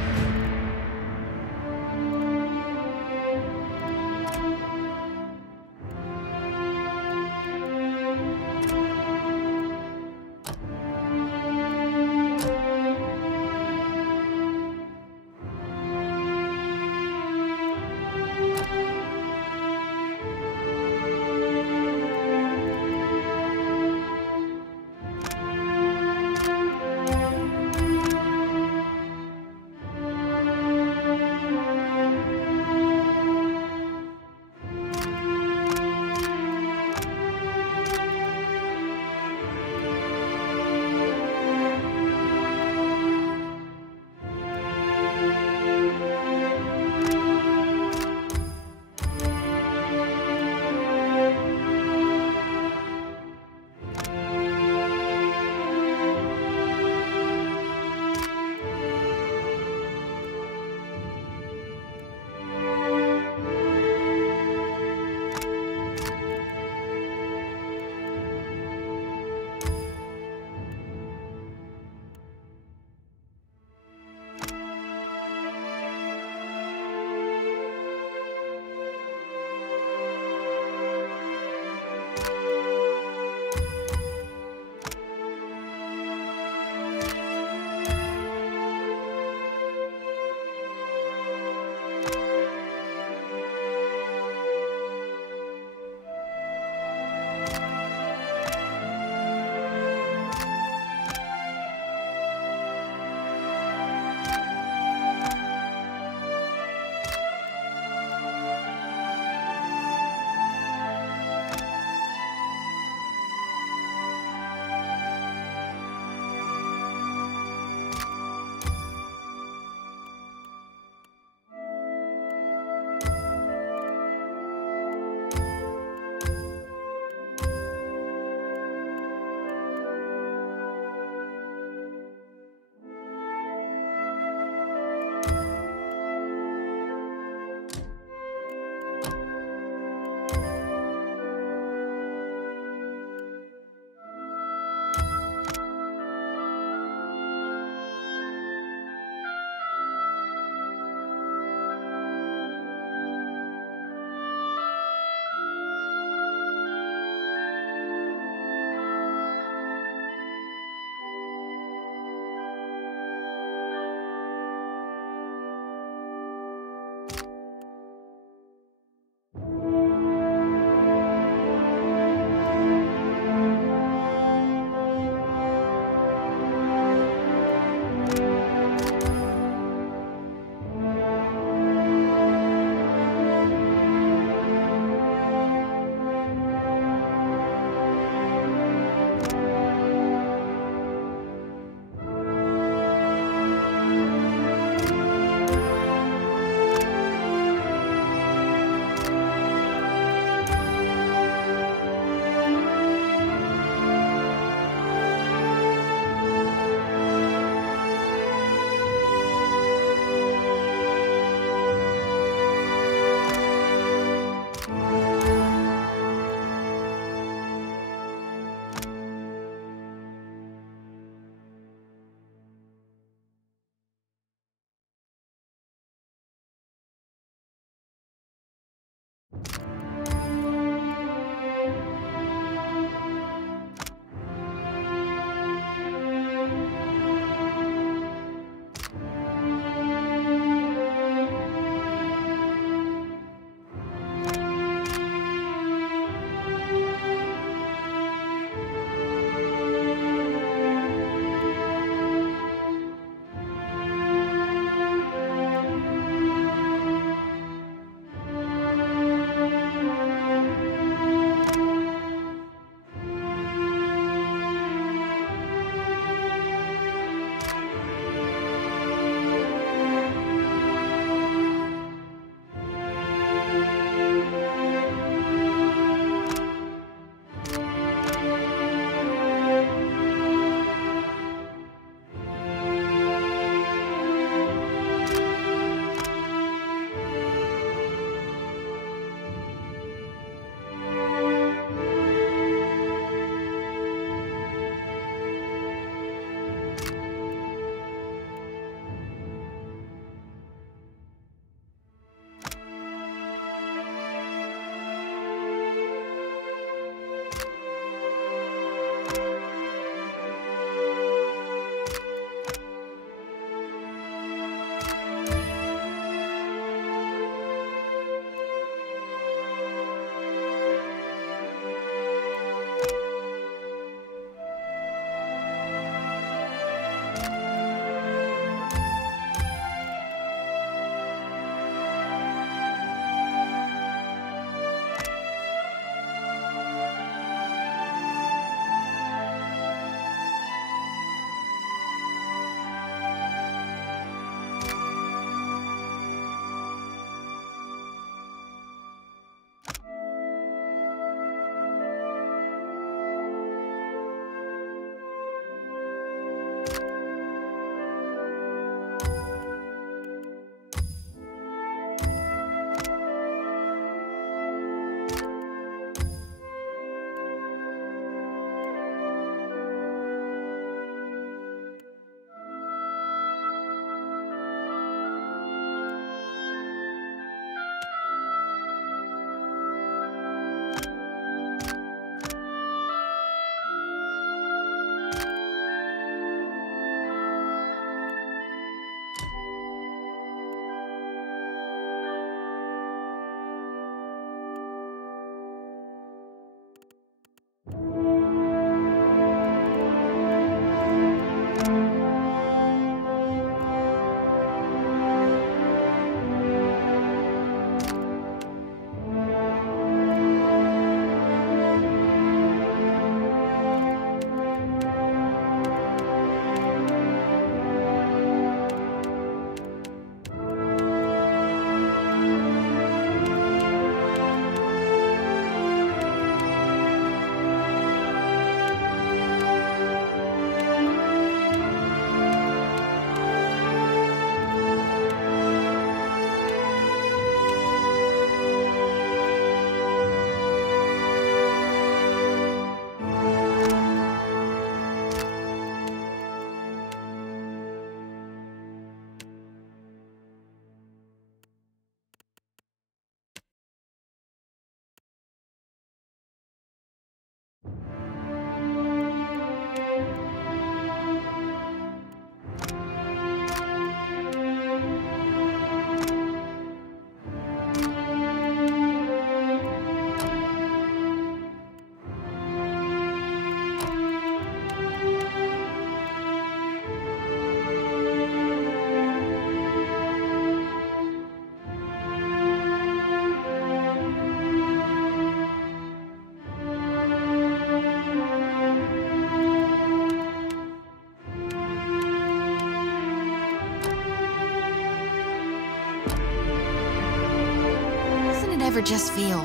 ever just feel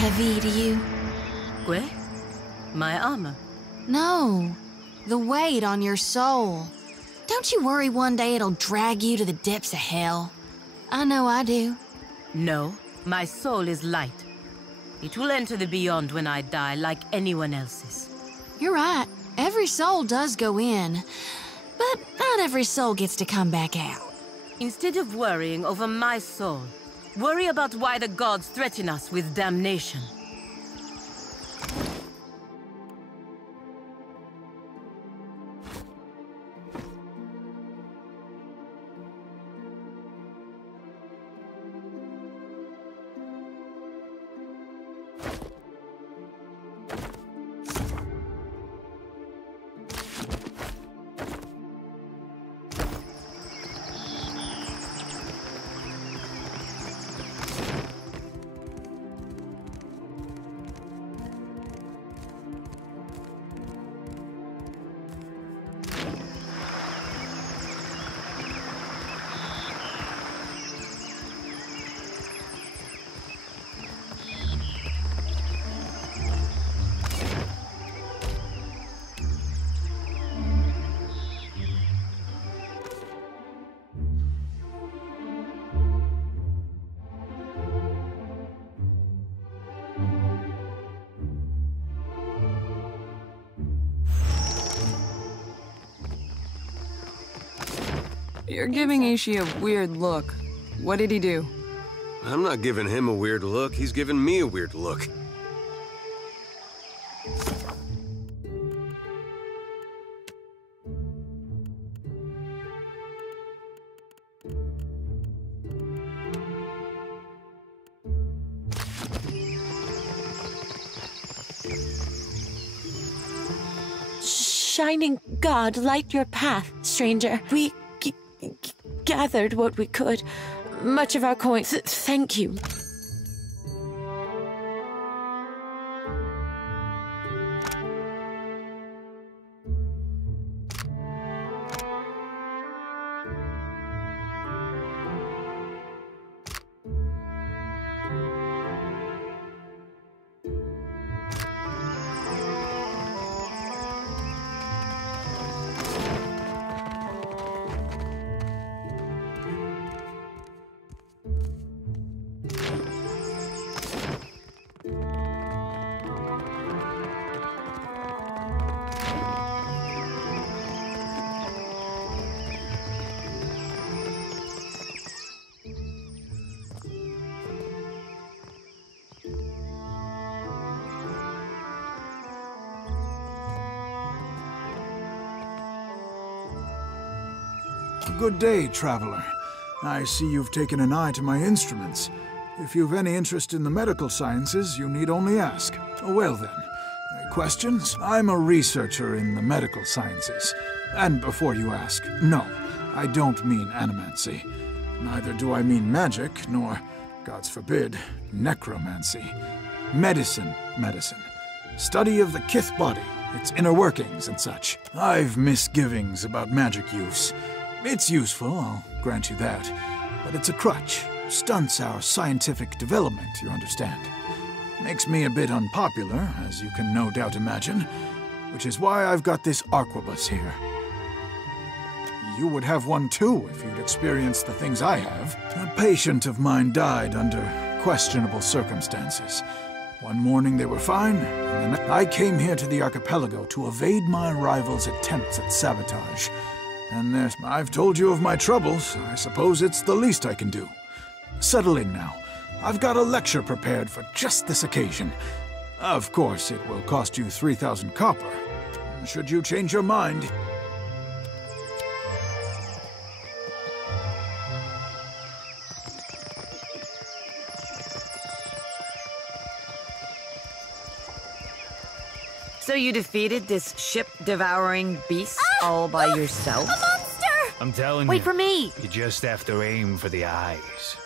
heavy to you? Gue? My armor? No, the weight on your soul. Don't you worry one day it'll drag you to the depths of hell? I know I do. No, my soul is light. It will enter the beyond when I die, like anyone else's. You're right. Every soul does go in, but not every soul gets to come back out. Instead of worrying over my soul, worry about why the gods threaten us with damnation. You're giving Ishi a weird look. What did he do? I'm not giving him a weird look. He's giving me a weird look. Shining God, light your path, stranger. We gathered what we could. Much of our coins. Thank you. Good day, traveler. I see you've taken an eye to my instruments. If you've any interest in the medical sciences, you need only ask. Well then, questions? I'm a researcher in the medical sciences. And before you ask, no, I don't mean animancy. Neither do I mean magic, nor, gods forbid, necromancy. Medicine. Study of the kith body, its inner workings and such. I've misgivings about magic use. It's useful, I'll grant you that, but it's a crutch. Stunts our scientific development, you understand. Makes me a bit unpopular, as you can no doubt imagine, which is why I've got this arquebus here. You would have one too if you'd experienced the things I have. A patient of mine died under questionable circumstances. One morning they were fine, and then I came here to the archipelago to evade my rival's attempts at sabotage. And I've told you of my troubles. I suppose it's the least I can do. Settle in now. I've got a lecture prepared for just this occasion. Of course, it will cost you 3,000 copper. Should you change your mind... So you defeated this ship-devouring beast all by yourself? A monster! I'm telling you. Wait for me! You just have to aim for the eyes.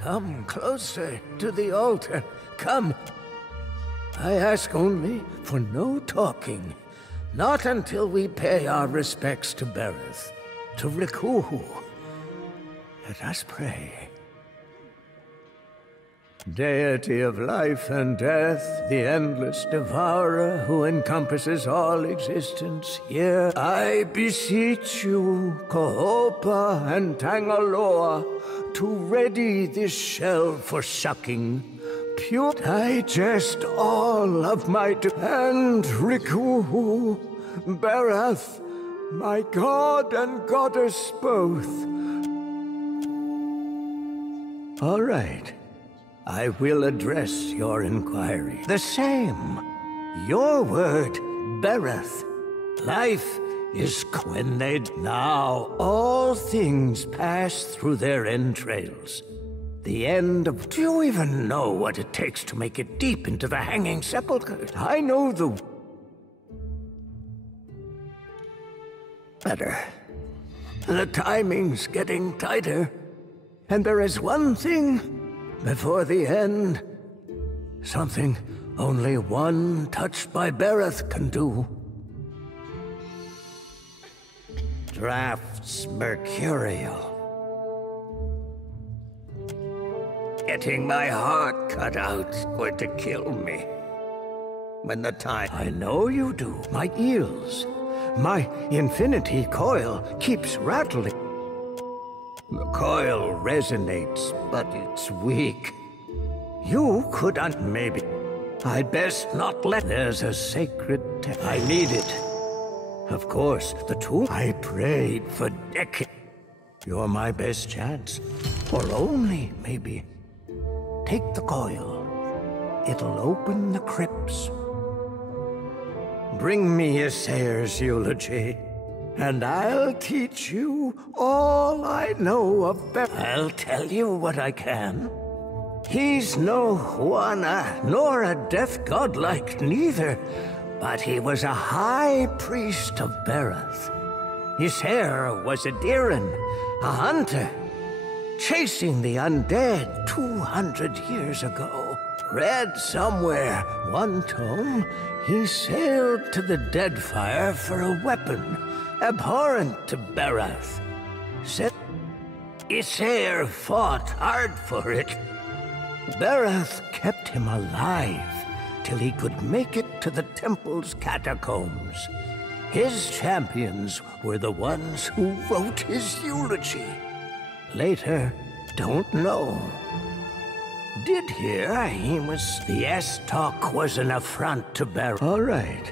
Come closer to the altar. Come. I ask only for no talking. Not until we pay our respects to Bereth, to Rikuhu. Let us pray. Deity of life and death, the endless devourer who encompasses all existence, hear, I beseech you, Kohopa and Tangaloa, to ready this shell for sucking. Pure digest all of my and Rikuhu, Bereth, my god and goddess both. All right. I will address your inquiry. The same. Your word, Bereth. Life is when they'd now all things pass through their entrails. The end of... Do you even know what it takes to make it deep into the Hanging Sepulchre? I know the... Better. The timing's getting tighter. And there is one thing before the end. Something only one touched by Bereth can do. Drafts Mercurial. Getting my heart cut out's going to kill me. When the time... I know you do. My eels. My infinity coil keeps rattling. The coil resonates, but it's weak. You could maybe... I'd best not let... There's a sacred... I need it. Of course, the tool... I prayed for decades. You're my best chance. Or only, maybe. Take the coil. It'll open the crypts. Bring me a sayer's eulogy, and I'll teach you all I know of Bereth. I'll tell you what I can. He's no Huana, nor a death godlike neither, but he was a high priest of Bereth. His hair was a Diran, a hunter, chasing the undead 200 years ago. Read somewhere, one tome, he sailed to the Deadfire for a weapon abhorrent to Bereth. Said Issair fought hard for it. Bereth kept him alive till he could make it to the temple's catacombs. His champions were the ones who wrote his eulogy. Later, don't know. Did hear he was... The S-talk was an affront to Bereth. All right.